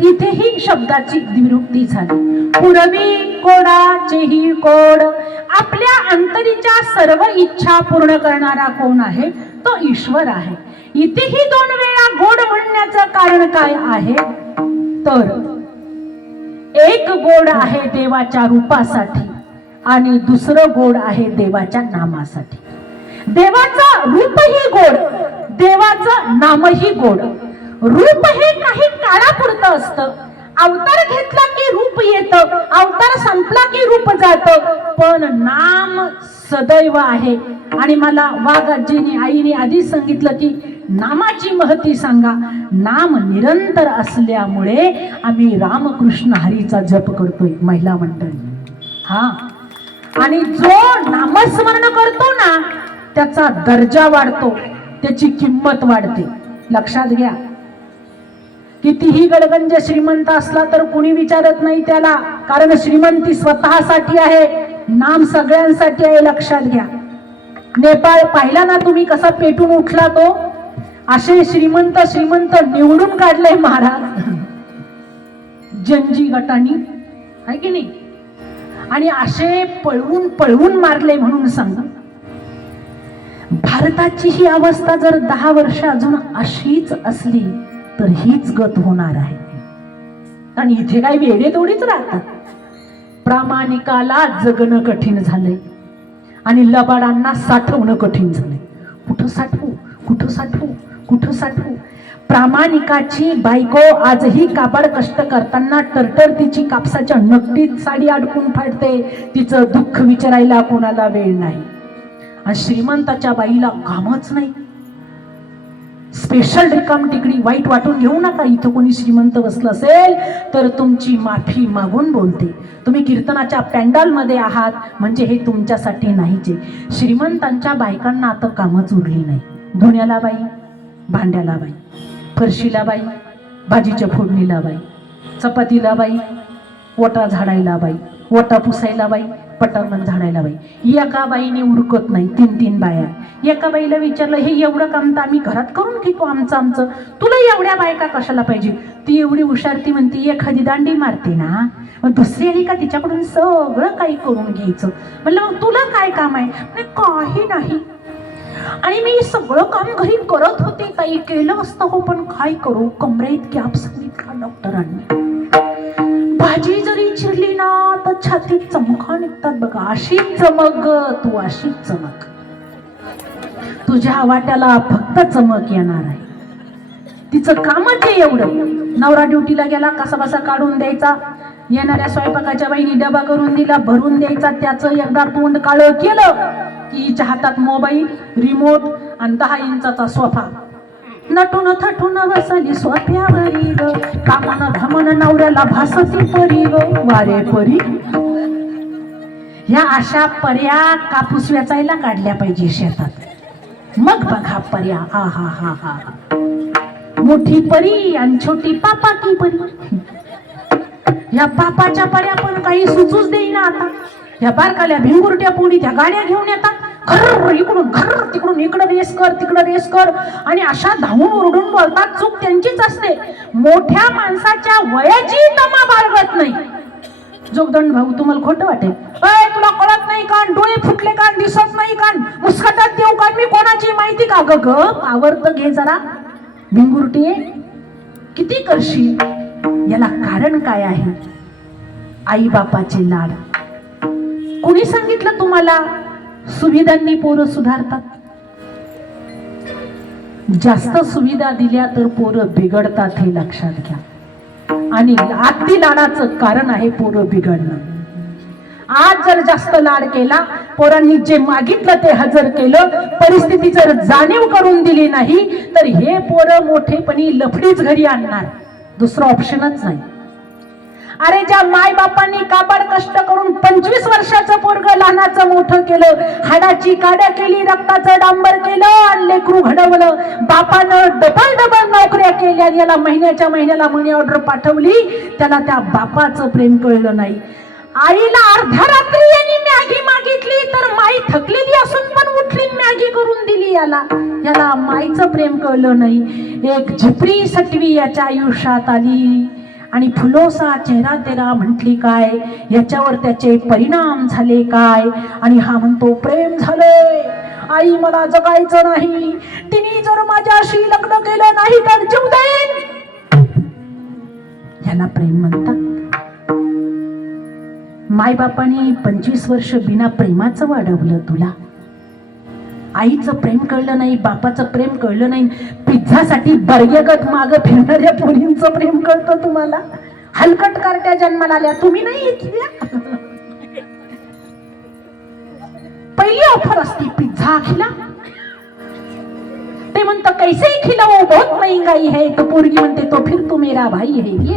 इथेही शब्दाची द्विरुक्ती झाली. पूर्वी कोडाचेही कोड. आपल्या अंतरीच्या सर्व इच्छा पूर्ण करणारा कोण आहे? तो ईश्वर आहे. इथेही दोन वेळा गोड म्हणण्याचं कारण काय आहे? तर एक गोड आहे देवाच्या रूपासाठी आणि दुसरं गोड आहे देवाच्या नामासाठी. देवाचं रूपही गोड, देवाचं नामही गोड. रूप हे काही काळापुरतं असतं. अवतार घेतला की रूप येतं, अवतार संपला की रूप जातं. पण नाम सदैव आहे. आणि मला वाघाजीने आईने आधीच सांगितलं की नामाची महती सांगा. नाम निरंतर असल्यामुळे आम्ही रामकृष्ण हरीचा जप करतोय महिला मंडळी. हा, आणि जो नामस्मरण करतो ना त्याचा दर्जा वाढतो, त्याची किंमत वाढते. लक्षात घ्या. कितीही गडगंज श्रीमंत असला तर कोणी विचारत नाही त्याला, कारण श्रीमंती स्वतःसाठी आहे, नाम सगळ्यांसाठी आहे. लक्षात घ्या. नेपाळ पाहिला ना तुम्ही कसा पेटून उठला तो? असे श्रीमंत निवडून काढले महाराज जनजी गटानी, आहे की नाही? आणि असे पळवून मारले. म्हणून सांगा, भारताची ही अवस्था जर 10 वर्ष अजून अशीच असली तर हीच गत होणार आहे. आणि इथे काही वेडे थोडीच राहतात. प्रामाणिकाला जगणं कठीण झालंय आणि लबाडांना साठवणं कठीण झालंय. कुठं साठवू, कुठं साठवू, कुठं साठवू? प्रामाणिकाची बायको आजही काबाड कष्ट करताना टरटर तिची कापसाच्या नकटीत साडी अडकून फाटते. तिचं दुःख विचारायला कोणाला वेळ नाही. आणि श्रीमंताच्या बाईला कामच नाही. स्पेशल रिकाम टिकडी वाईट वाटून घेऊ नका. इथं कोणी श्रीमंत बसलं असेल तर तुमची माफी मागून बोलते. तुम्ही कीर्तनाच्या पॅन्डल मध्ये आहात म्हणजे हे तुमच्यासाठी नाहीच आहे. श्रीमंतांच्या बायकांना आता कामच उरली नाही. धुण्याला बाई, भांड्याला बाई, फरशीला बाई, भाजीच्या फोडणीला बाई, चपातीला बाई, ओटा झाडायला बाई, ओटा पुसायला बाई, पटांगण झाडायला बाई. एका बाईने उरकत नाही, 3 बाया. एका बाईला विचारलं, हे एवढं काम तर आम्ही घरात करून घेतो आमचं, तुला एवढ्या बायका कशाला पाहिजे? ती एवढी हुशार, ती म्हणते एखादी दांडी मारते ना, मग दुसरी आली का तिच्याकडून सगळं काही करून घ्यायचं. म्हणलं मग तुला काय काम आहे? काही नाही, आणि मी सगळं काम घरी करत होते ताई, केलं असतं हो, पण काय करू, कमरे इतकी आप सांगितलं डॉक्टरांनी. भाजी जरी चिरली ना तर छातीत चमका निघतात बघा. अशी चमक तू, अशी चमक. तुझ्या वाट्याला फक्त चमक येणार आहे. तिचं कामच आहे एवढं. नवरा ड्युटीला गेला, कसा बसा काढून द्यायचा, येणाऱ्या स्वयंपाकाच्या बाईनी डबा करून दिला, भरून द्यायचा. त्याचं एकदा तोंड काळं केलं की हिच्या हातात मोबाईल, रिमोट आणि 10 इंचाचा सोफा. नटून थटून बसली सोफ्यावरी ग, कामन धमन नवऱ्याला भासती परी ग, वारे परी. ह्या अशा पर्या कापूस वेचायला काढल्या पाहिजे शेतात. मग बघा पर्या, हा हा हा हा. मोठी परी आणि छोटी पापा की परी. या पापाच्या पर्या पण काही सुचूच देईना आता. या बारकाल्या भिंगुरट्या पोळी त्या गाड्या घेऊन येतात, घर इकडून घर तिकडून, इकडं रेस कर तिकडं रेस कर, आणि अशा धावून ओरडून बोलतात. चूक त्यांचीच असते. मोठ्या माणसाच्या वयाची तमा बाळगत नाही. जोगदंड भाऊ, तुम्हाला खोटं वाटेल, अय तुला कळत नाही का? डोळे फुटले का? दिसत नाही का? मुस्कटात देऊ का मी कोणाची माहिती का? ग पावर तर घे जरा भिंगुरटी. किती करशील? याला कारण काय आहे? आई बापाचे लाड. कोणी सांगितलं तुम्हाला सुविधांनी पोरं सुधारतात? जास्त सुविधा दिल्या तर पोरं बिघडतात, हे लक्षात घ्या. आणि अति लाडाचं कारण आहे पोरं बिघडणं. आज जर जास्त लाड केला, पोरांनी जे मागितलं ते हजर केलं, परिस्थिती जर जाणीव करून दिली नाही, तर हे पोरं मोठेपणी लफडीच घरी आणणार. दुसरं ऑप्शनच नाही. अरे ज्या माय बापांनी काबाड कष्ट करून 25 वर्षाचं पोरग लहानाचं मोठं केलं, हाडाची काड्या केली, रक्ताचं डांबर केलं आणि लेकरू घडवलं, बापानं डबल नोकऱ्या केल्या, याला महिन्याला मनी ऑर्डर पाठवली, त्याला त्या बापाचं प्रेम कळलं नाही. आईला अर्ध्या रात्री यांनी मॅगी मागितली तर माई थकलेली असून पण उठली मॅगी करून दिली. याला माईचं प्रेम कळलं नाही. एक झिपरी सटवी याच्या आयुष्यात आली आणि फुलोसा चेहरा तेरा म्हटली काय, याच्यावर त्याचे परिणाम झाले काय. आणि हा म्हणतो प्रेम झाले, आई मला जगायचं नाही, तिने जर माझ्याशी लग्न केलं नाही तर जीव देईन. याला प्रेम म्हणतात. मायबापाने 25 वर्ष बिना प्रेमाचं वाढवलं तुला. आईचं प्रेम कळलं नाही, बापाचं प्रेम कळलं नाही. पिझ्झासाठी बर्गेगत माग फिरणाऱ्या पोरींचं प्रेम कळतं तुम्हाला. हलकट करत्या जन्माला आल्या, तुम्ही नाही इथल्या. पहिली ऑफर असती पिझ्झा खिला, ते म्हणतं कैसे खिलाओ बहुत महंगाई है, तो पोरगी म्हणते तो फिर तू मेरा भाई है.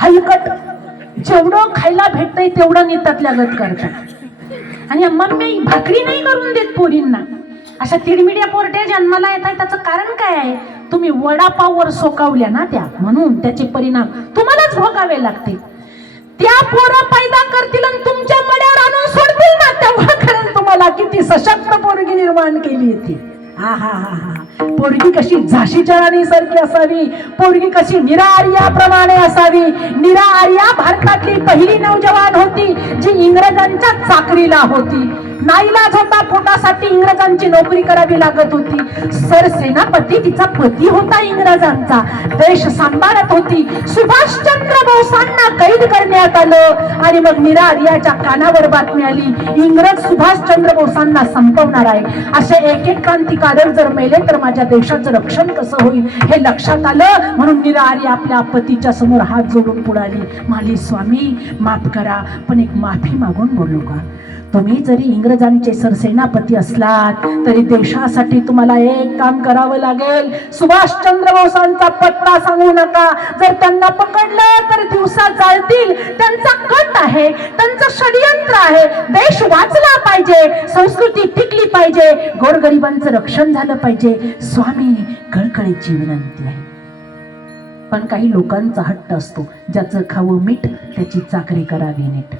हलकट जेवढं खायला भेटतंय तेवढं नेतातल्या गत करतात. आणि मम्मी भाकरी नाही करून देत पोरींना. अशा तिडमिड्या पोरट्या जन्माला येत आहे. त्याचं कारण काय आहे? तुम्ही वडापाववर सोकावल्या ना त्या, म्हणून त्याचे परिणाम तुम्हालाच भोगावे लागते. त्या पोरं पैदा करतील आणि तुमच्या मड्यावर आणून सोडतील ना, तेव्हा कळेल तुम्हाला किती सशक्त पोरगी निर्माण केली ती. हा हा हा हा. पोरगी कशी झाशीच्या राणीसारखी असावी, पोरगी कशी नीरा आर्याप्रमाणे असावी. नीरा आर्या भारतातली पहिली नौजवान होती जी इंग्रजांच्या चाकरीला होती. नाईलाज होता, पोटासाठी इंग्रजांची नोकरी करावी लागत होती. सरसेनापती तिचा पती होता इंग्रजांचा, देश सांभाळत होती. सुभाषचंद्र बोसांना कैद करण्यात आलं आणि मग नीरा आर्याच्या कानावर बातमी आली, इंग्रज सुभाषचंद्र बोसांना संपवणार आहे. असे एक एक क्रांतिकारक जर मेले तर माझ्या देशाचं रक्षण कसं होईल हे लक्षात आलं. म्हणून नीरा आर्या आपल्या पतीच्या समोर हात जोडून पुढाली, माली स्वामी माफ करा, पण एक माफी मागून बोलू का? तुम्ही जरी इंग्रजांचे सरसेनापती असलात तरी देशासाठी तुम्हाला एक काम करावं लागेल. सुभाषचंद्र बोसांचा पत्ता सांगू नका. जर त्यांना पकडलं तर दिवसा चालतील. त्यांचा कट आहे, त्यांचं षडयंत्र आहे. देश वाचला पाहिजे, संस्कृती टिकली पाहिजे, गोरगरिबांचं रक्षण झालं पाहिजे. स्वामी कळकळीची विनंती आहे. पण काही लोकांचा हट्ट असतो, ज्याचं खावं मीठ त्याची चाकरी करावी नीट.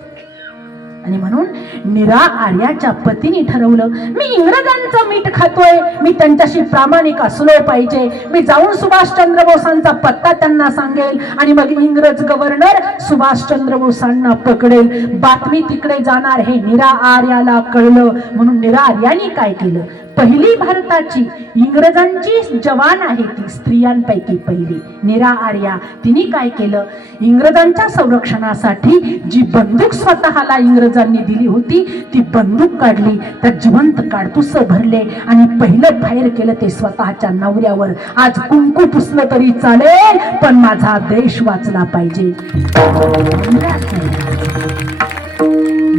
आणि म्हणून नीरा आर्याच्या पतीने ठरवलं, मी इंग्रजांचं मीठ खातोय, मी त्यांच्याशी प्रामाणिक असलो पाहिजे. मी जाऊन सुभाषचंद्र बोसांचा पत्ता त्यांना सांगेल आणि मग इंग्रज गव्हर्नर सुभाषचंद्र बोसांना पकडेल. बातमी तिकडे जाणार हे नीरा आर्याला कळलं. म्हणून नीरा आर्याने काय केलं? पहिली भारताची इंग्रजांची जवान आहे ती, स्त्रियांपैकी पहिली नीरा आर्या. तिने काय केलं? इंग्रजांच्या संरक्षणासाठी जी बंदूक स्वतःला इंग्रजांनी दिली होती ती बंदूक काढली, तर जिवंत काडतुस भरले आणि पहिलं फायर केलं ते स्वतःच्या नवऱ्यावर. आज कुंकू पुसलं तरी चालेल, पण माझा देश वाचला पाहिजे.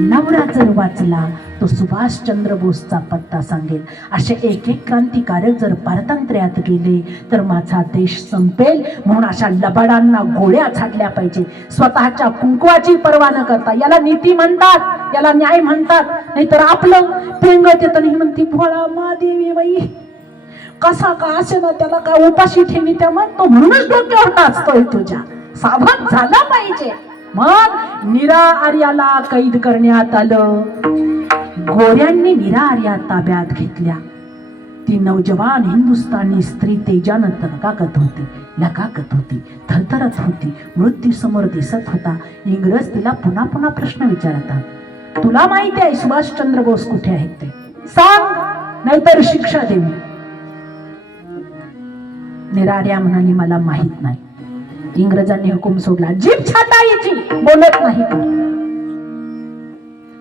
नवरा जर वाचला तो सुभाषचंद्र बोसचा पत्ता सांगेल. असे एक एक क्रांतिकारक जर पारतंत्र्यात गेले तर माझा देश संपेल. म्हणून अशा लबाडांना गोळ्या झाडल्या पाहिजे, स्वतःच्या कुंकवाची पर्वा न करता. याला नीती म्हणतात, याला न्याय म्हणतात. नाहीतर आपलं पेंगत येतं नाही म्हणती भोळा महादेवी बाई कसा का असे ना, त्याला काय उपाशी ठेवी त्या मग तो म्हणूनच डोक्यावर टाचतोय तुझ्या. सावध झाला पाहिजे. मग नीरा आर्याला कैद करण्यात आलं. गोऱ्यांनी नीरा आर्या ताब्यात घेतल्या. ती नौजवान हिंदुस्थानी स्त्री तेजानं लगाकत होती, थरथरत होती, मृत्यू समोर दिसत होता. इंग्रज तिला पुन्हा पुन्हा प्रश्न विचारतात, तुला माहिती आहे सुभाषचंद्र बोस कुठे आहेत ते सांग, नाहीतर शिक्षा देऊ. निरार्या म्हणाली मला माहित नाही. इंग्रजांनी हुकूम सोडला, जीभ छाटायची, बोलत नाही.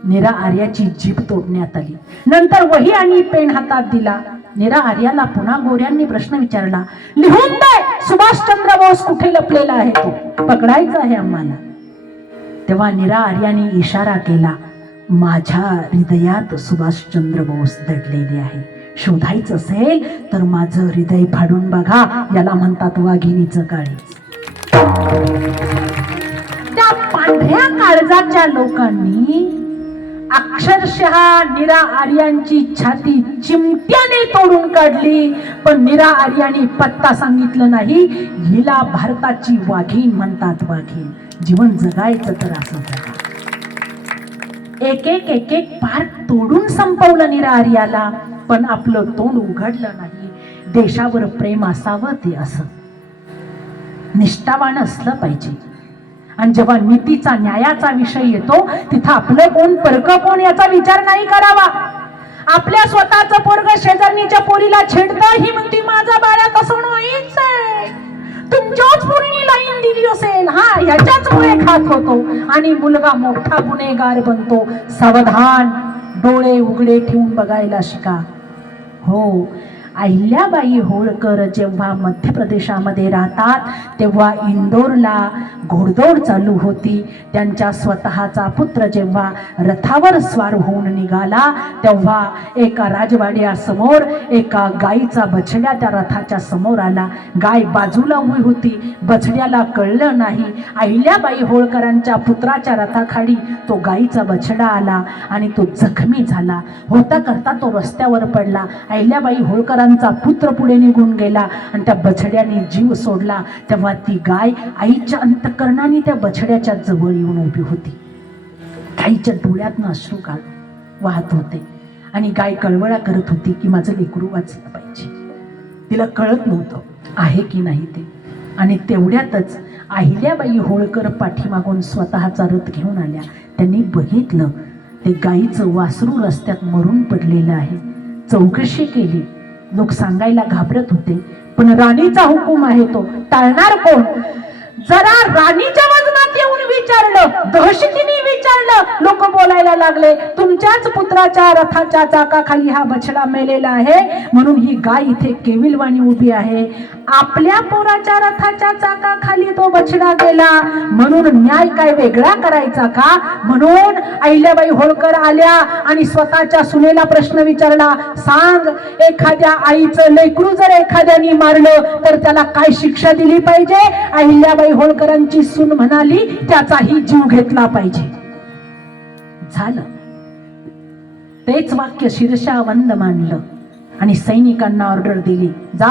निरा आर्याची जीभ तोडण्यात आली. नंतर वही आणि पेन हातात दिला. निरा आर्याला पुन्हा गोऱ्यांनी प्रश्न विचारला, लिहून दे सुभाषचंद्र बोस कुठे लपलेला आहे, तो पकडायचा आहे आम्हाला. तेव्हा निरा आर्याने इशारा केला, माझ्या हृदयात सुभाषचंद्र बोस दडलेले आहे. शोधायचं असेल तर माझं हृदय फाडून बघा, याला म्हणतात वाघिणीचं काळीज. त्या पांढऱ्या काळजाच्या लोकांनी अक्षरशः निरा आर्यांची छाती चिमट्याने तोडून काढली. पण निरा आर्याने पत्ता सांगितलं नाही, हिला भारताची वाघीण म्हणतात. वाघीण जीवन जगायचं तर असं जगा. एक एक एक एक पार्ट तोडून संपवलं निरा आर्याला, पण आपलं तोंड उघडलं नाही. देशावर प्रेम असावं ते असं निष्ठावान असलं पाहिजे. आणि जेव्हा नीतीचा न्यायाचा विषय येतो तिथं आपलं कोण परक कोण याचा विचार नाही करावा. आपल्या स्वतःचं पोरग शेजारणीच्या पोरीला छेडतं, ही म्हणती माझा बाळा तसं नाहीच आहे, तुमच्याच पोरीने लाईन दिली असेल, हा ह्याच्याचमुळे खात होतो. आणि मुलगा मोठा गुन्हेगार बनतो. सावधान, डोळे उघडे ठेवून बघायला शिका. हो, अहिल्याबाई होळकर जेव्हा मध्य प्रदेशामध्ये राहतात तेव्हा इंदोरला घोडदौड चालू होती. त्यांच्या स्वतःचा पुत्र जेव्हा रथावर स्वार होऊन निघाला तेव्हा एका राजवाड्यासमोर एका गाईचा बछड्या त्या रथाच्या समोर आला. गाय बाजूला उभी होती, बछड्याला कळलं नाही. अहिल्याबाई होळकरांच्या पुत्राच्या रथाखाली तो गाईचा बछडा आला आणि तो जखमी झाला. होता करता तो रस्त्यावर पडला. अहिल्याबाई होळकरांचा पुत्र पुढे निघून गेला आणि त्या बछड्याने जीव सोडला. तेव्हा ती गाय आईच्या अंतःकरणाने त्या बछड्याच्या जवळ येऊन उभी होती. गाईच्या डोळ्यातनं अश्रू वाहत होते आणि गाय कळवळा करत होती की माझं लेकरू वाचलं पाहिजे. तिला कळत नव्हतं आहे की नाही ते. आणि तेवढ्यातच अहिल्याबाई होळकर पाठीमागून स्वतःचा रथ घेऊन आल्या. त्यांनी बघितलं ते गाईचं वासरू रस्त्यात मरून पडलेलं आहे. चौकशी केली. लोक सांगायला घाबरत होते, पण राणीचा हुकूम आहे तो टाळणार कोण. जरा राणीच्या वजनात येऊन विचारलं, दहशतीने विचारलं, लोक बोलायला लागले, तुमच्याच पुत्राच्या रथाच्या चाकाखाली हा बछडा मेलेला आहे म्हणून ही गाय इथे केविलवाणी उभी आहे. आपल्या पोराच्या रथाच्या चाकाखाली तो बछडा गेला म्हणून न्याय काय वेगळा करायचा का. म्हणून अहिल्याबाई होळकर आल्या आणि स्वतःच्या सुनेला प्रश्न विचारला, सांग एखाद्या आईचं लेकरू जर एखाद्याने मारलं तर त्याला काय शिक्षा दिली पाहिजे. अहिल्याबाई होळकरांची सून म्हणाली, त्याचाही जीव घेतला पाहिजे. झालं. तेच वाक्य शीर्षा वंद मानलं आणि सैनिकांना ऑर्डर दिली, जा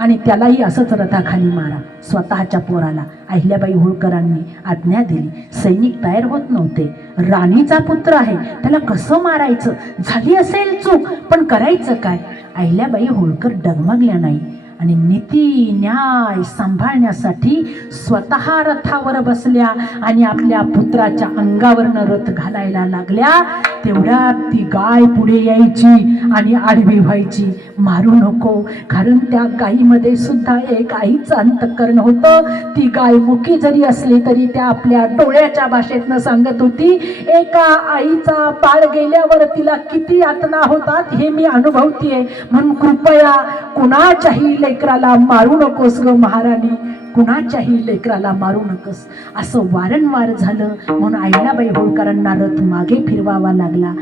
आणि त्यालाही असंच रथाखाली मारा. स्वतःच्या पोराला अहिल्याबाई होळकरांनी आज्ञा दिली. सैनिक तयार होत नव्हते. राणीचा पुत्र आहे, त्याला कसं मारायचं. झाली असेल चूक, पण करायचं काय. अहिल्याबाई होळकर डगमगल्या नाही आणि नीती न्याय सांभाळण्यासाठी स्वतः रथावर बसल्या आणि आपल्या पुत्राच्या अंगावरनं रथ घालायला लागल्या. तेवढ्यात ती गाय पुढे यायची आणि आडवी व्हायची. मारू नको, कारण त्या गायीमध्ये सुद्धा एक आईचं अंतःकरण होतं. ती गाय मुकी जरी असली तरी त्या आपल्या डोळ्याच्या भाषेतनं सांगत होती, एका आईचा पाळ गेल्यावर तिला किती यातना होतात हे मी अनुभवतीये. म्हणून कृपया कुणाच्याही लेकराला मारू नकोस ग महाराणी, कुणाच्याही लेकराला मारू नकोस. असं वारंवार झालं म्हणून अहिल्याबाई होळकरांना रथ मागे फिरवावा लागला.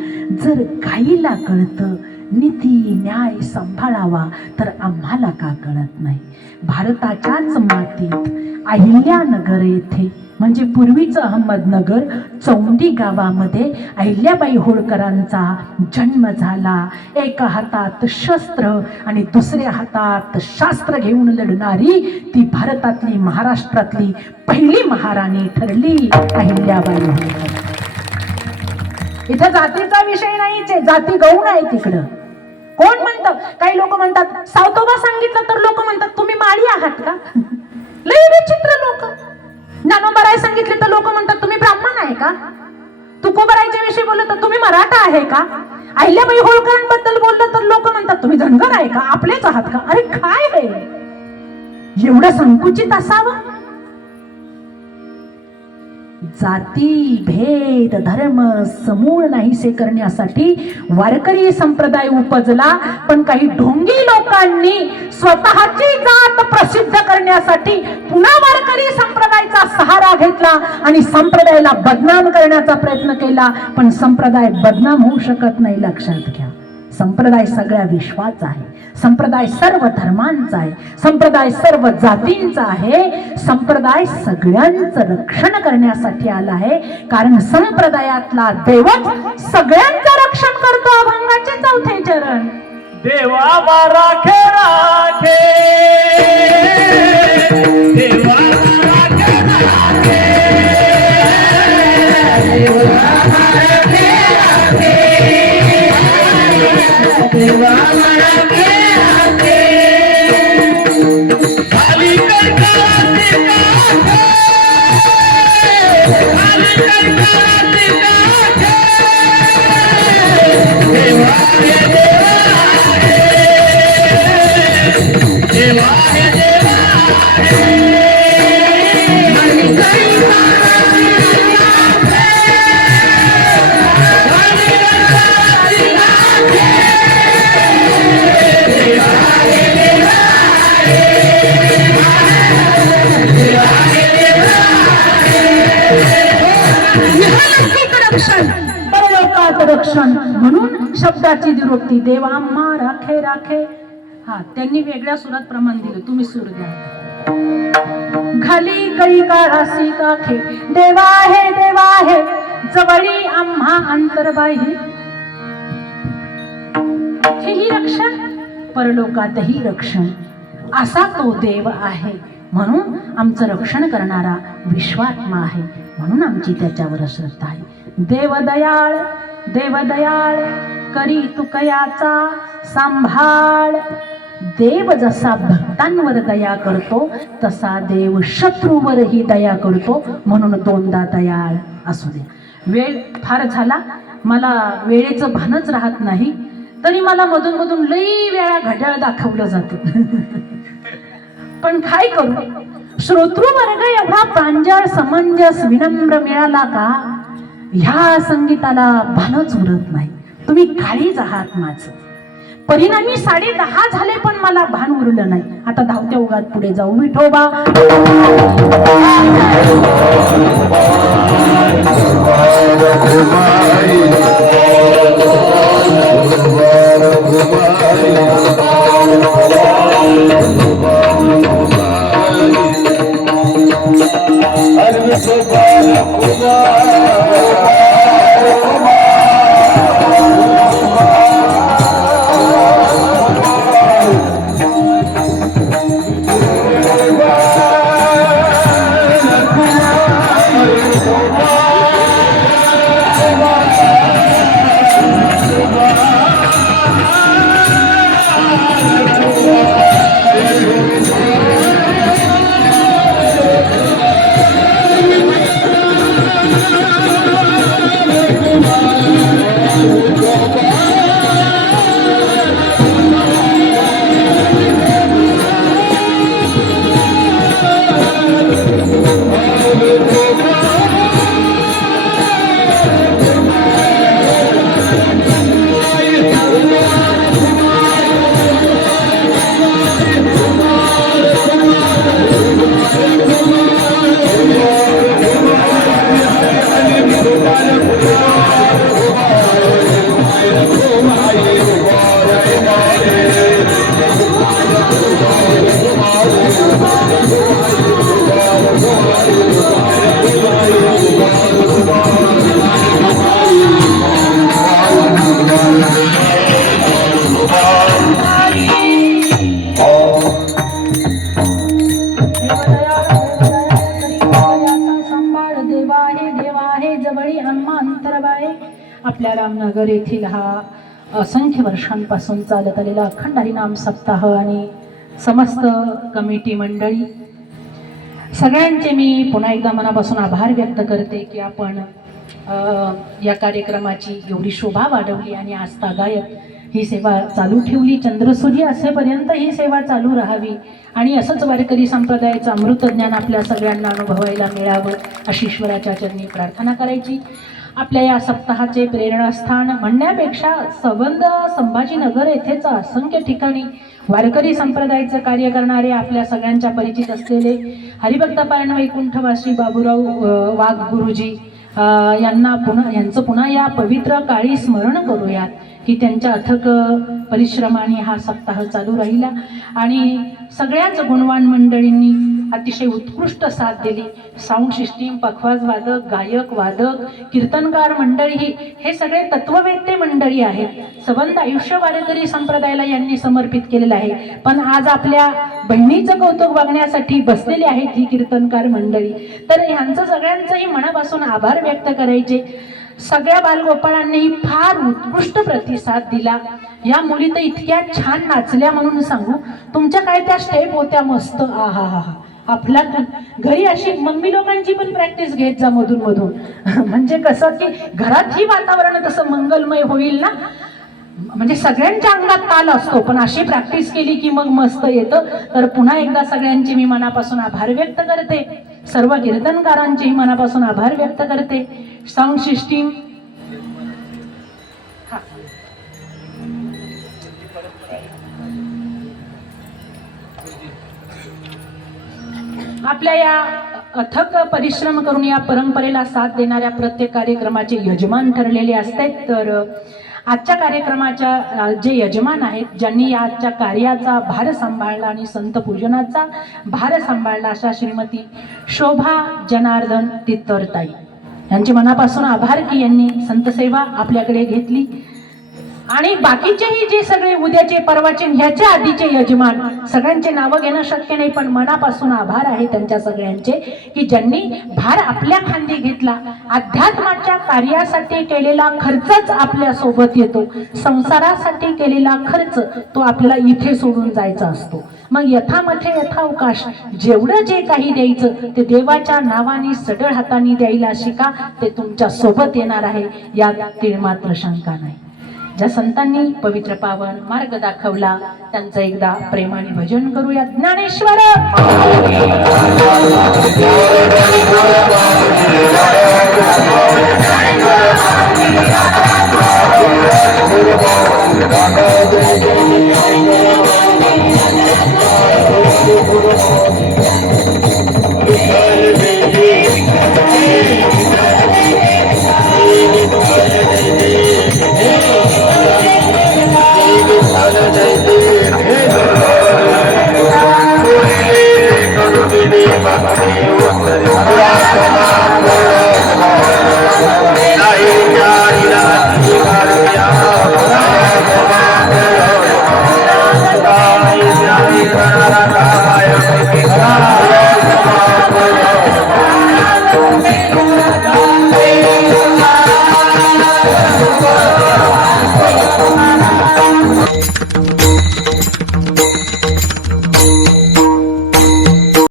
जर गाईला कळतं नीती न्याय सांभाळावा तर आम्हाला का कळत नाही. भारताच्याच मातीत अहिल्यानगर येथे म्हणजे पूर्वीचं अहमदनगर चौंडी गावामध्ये अहिल्याबाई होळकरांचा जन्म झाला. एका हातात शस्त्र आणि दुसऱ्या हातात शास्त्र घेऊन लढणारी ती भारतातली महाराष्ट्रातली पहिली महाराणी ठरली अहिल्याबाई होळकर. इथं जातीचा विषय नाहीच आहे, जाती गौण आहे तिकडं. कोण म्हणतं, काही लोक म्हणतात सावतोबा सांगितलं तर लोक म्हणतात तुम्ही माळी आहात का. लय विचित्र लोक. ज्ञानोबराय सांगितले तर लोक म्हणतात तुम्ही ब्राह्मण आहे का. तुकोबरायच्या विषयी बोललं तर तुम्ही मराठा आहे का. अहिल्याबाई होळकरांबद्दल बोललं तर लोक म्हणतात तुम्ही धनगर आहे का, आपलेच आहात का. अरे काय आहे. एवढं संकुचित असावं? जाती भेद धर्म समूळ नाहीसे करण्यासाठी वारकरी संप्रदाय उपजला, पण काही ढोंगी लोकांनी स्वतःची जात प्रसिद्ध करण्यासाठी पुन्हा वारकरी संप्रदायाचा सहारा घेतला आणि संप्रदायाला बदनाम करण्याचा प्रयत्न केला. पण संप्रदाय बदनाम होऊ शकत नाही, लक्षात घ्या. संप्रदाय सगळ्या विश्वाचा आहे, संप्रदाय सर्व धर्मांचा आहे, संप्रदाय सर्व जातींचा आहे, संप्रदाय सगळ्यांचं रक्षण करण्यासाठी आला आहे. कारण संप्रदायातला देवच सगळ्यांचं रक्षण करतो. अभंगाचे 4 चरण. देवा राखे राखे, देवा राखे राखे, देवा राखे राखे, देवा राखे राखे. खाली करते काठे, खाली करते काठे, देवा रे देवा, देवा रे देवा, खाली परलोकात रक्षण म्हणून शब्दाची निरुक्ती. देवा आम्हा राखे राखे. हा, त्यांनी वेगळ्या सुरात प्रमाण दिलं, तुम्ही सूर द्या. खाली कळी काळासी काखे, देवा आहे जवळी आम्हा अंतरबाही. हेही रक्षण, परलोकातही रक्षण. असा तो देव आहे, म्हणून आमचं रक्षण करणारा विश्वात्मा आहे, म्हणून आमची त्याच्यावर श्रद्धा आहे. देवदयाळ देवदयाळ करी तुकयाचा सांभाळ. देव जसा भक्तांवर दया करतो तसा देव शत्रूवरही दया करतो, म्हणून 2दा दयाळ असू दे. वेळ फार झाला, मला वेळेचं भानच राहत नाही, तरी मला मधून मधून लई वेळा घड्याळ दाखवलं जातं. पण काय करू, श्रोतृवर्ग एवढा प्रांजळ समंजस विनम्र मिळाला का ह्या संगीताला भानच उरत नाही. तुम्ही काळीच आहात माझं. परिणामी 10:30 झाले पण मला भान उरलं नाही. आता धावत्या उगात पुढे जाऊ. विठोबा आपल्या रामनगर येथील हा असंख्य वर्षांपासून चालत आलेला अखंड हरिनाम सप्ताह आणि समस्त कमिटी मंडळी सगळ्यांचे मी पुन्हा एकदा मनापासून आभार व्यक्त करते की आपण या कार्यक्रमाची एवढी शोभा वाढवली आणि आस्था गायक ही सेवा चालू ठेवली. चंद्रसूर्य असेपर्यंत ही सेवा चालू राहावी आणि असंच वारकरी संप्रदायाचं अमृतज्ञान आपल्या सगळ्यांना अनुभवायला मिळावं अशी ईश्वराच्या चरणी प्रार्थना करायची. आपल्या या सप्ताहाचे प्रेरणास्थान म्हणण्यापेक्षा संबंध संभाजीनगर येथेच असंख्य ठिकाणी वारकरी संप्रदायाचं कार्य करणारे आपल्या सगळ्यांच्या परिचित असलेले हरिभक्त पारायण वैकुंठवासी बाबूराव वाघ गुरुजी यांचं पुन्हा या पवित्र काळी स्मरण करूयात की त्यांच्या अथक परिश्रमाने हा सप्ताह चालू राहिला आणि सगळ्याच गुणवान मंडळींनी अतिशय उत्कृष्ट साथ दिली. साऊंड सिस्टीम, पखवाज वादक, गायक, वादक, कीर्तनकार मंडळी हे सगळे तत्ववेत्ते मंडळी आहेत. संबंध आयुष्य वारकरी संप्रदायाला यांनी समर्पित केलेलं आहे. पण आज आपल्या बहिणीचं कौतुक बघण्यासाठी बसलेली आहेत ही कीर्तनकार मंडळी. तर ह्यांचं सगळ्यांचंही मनापासून आभार व्यक्त करायचे. सगळ्या बालगोपाळांनीही फार उत्कृष्ट प्रतिसाद दिला. या मुली तर इतक्या छान नाचल्या म्हणून सांगू. तुमच्या काय त्या स्टेप होत्या मस्त. आहा हा हा आपला घरी अशी मम्मी लोकांची पण प्रॅक्टिस घेत जा मधून मधून. म्हणजे कसं की घरातही वातावरण तसं मंगलमय होईल ना. म्हणजे सगळ्यांच्या अंगात ताल असतो पण अशी प्रॅक्टिस केली की मग मस्त येतं. तर पुन्हा एकदा सगळ्यांचे मी मनापासून आभार व्यक्त करते. सर्व कीर्तनकारांचेही मनापासून आभार व्यक्त करते. साऊंड सिस्टीम आपल्या या अथक परिश्रम करून या परंपरेला साथ देणाऱ्या प्रत्येक कार्यक्रमाचे यजमान ठरलेले असतात. तर आजच्या कार्यक्रमाच्या जे यजमान आहेत ज्यांनी या आजच्या कार्याचा भार सांभाळला आणि संत पूजनाचा भार सांभाळला अशा श्रीमती शोभा जनार्दन तित्तरताई यांचे मनापासून आभार की यांनी संतसेवा आपल्याकडे घेतली. आणि बाकीचेही जे सगळे उद्याचे परवाचे ह्याच्या आधीचे यजमान सगळ्यांचे नावं घेणं शक्य नाही पण मनापासून आभार आहे त्यांच्या सगळ्यांचे की ज्यांनी भार आपल्या खांदी घेतला. अध्यात्माच्या कार्यासाठी केलेला खर्चच आपल्या सोबत येतो. संसारासाठी केलेला खर्च तो आपल्याला इथे सोडून जायचा असतो. मग यथामथे यथावकाश जेवढं जे काही द्यायचं ते देवाच्या नावाने सडळ हाताने द्यायला शिका. ते तुमच्या सोबत येणार आहे यात तीळमात्र शंका नाही. ज्या संतांनी पवित्र पावन मार्ग दाखवला त्यांचं एकदा प्रेमाने भजन करूया. ज्ञानेश्वर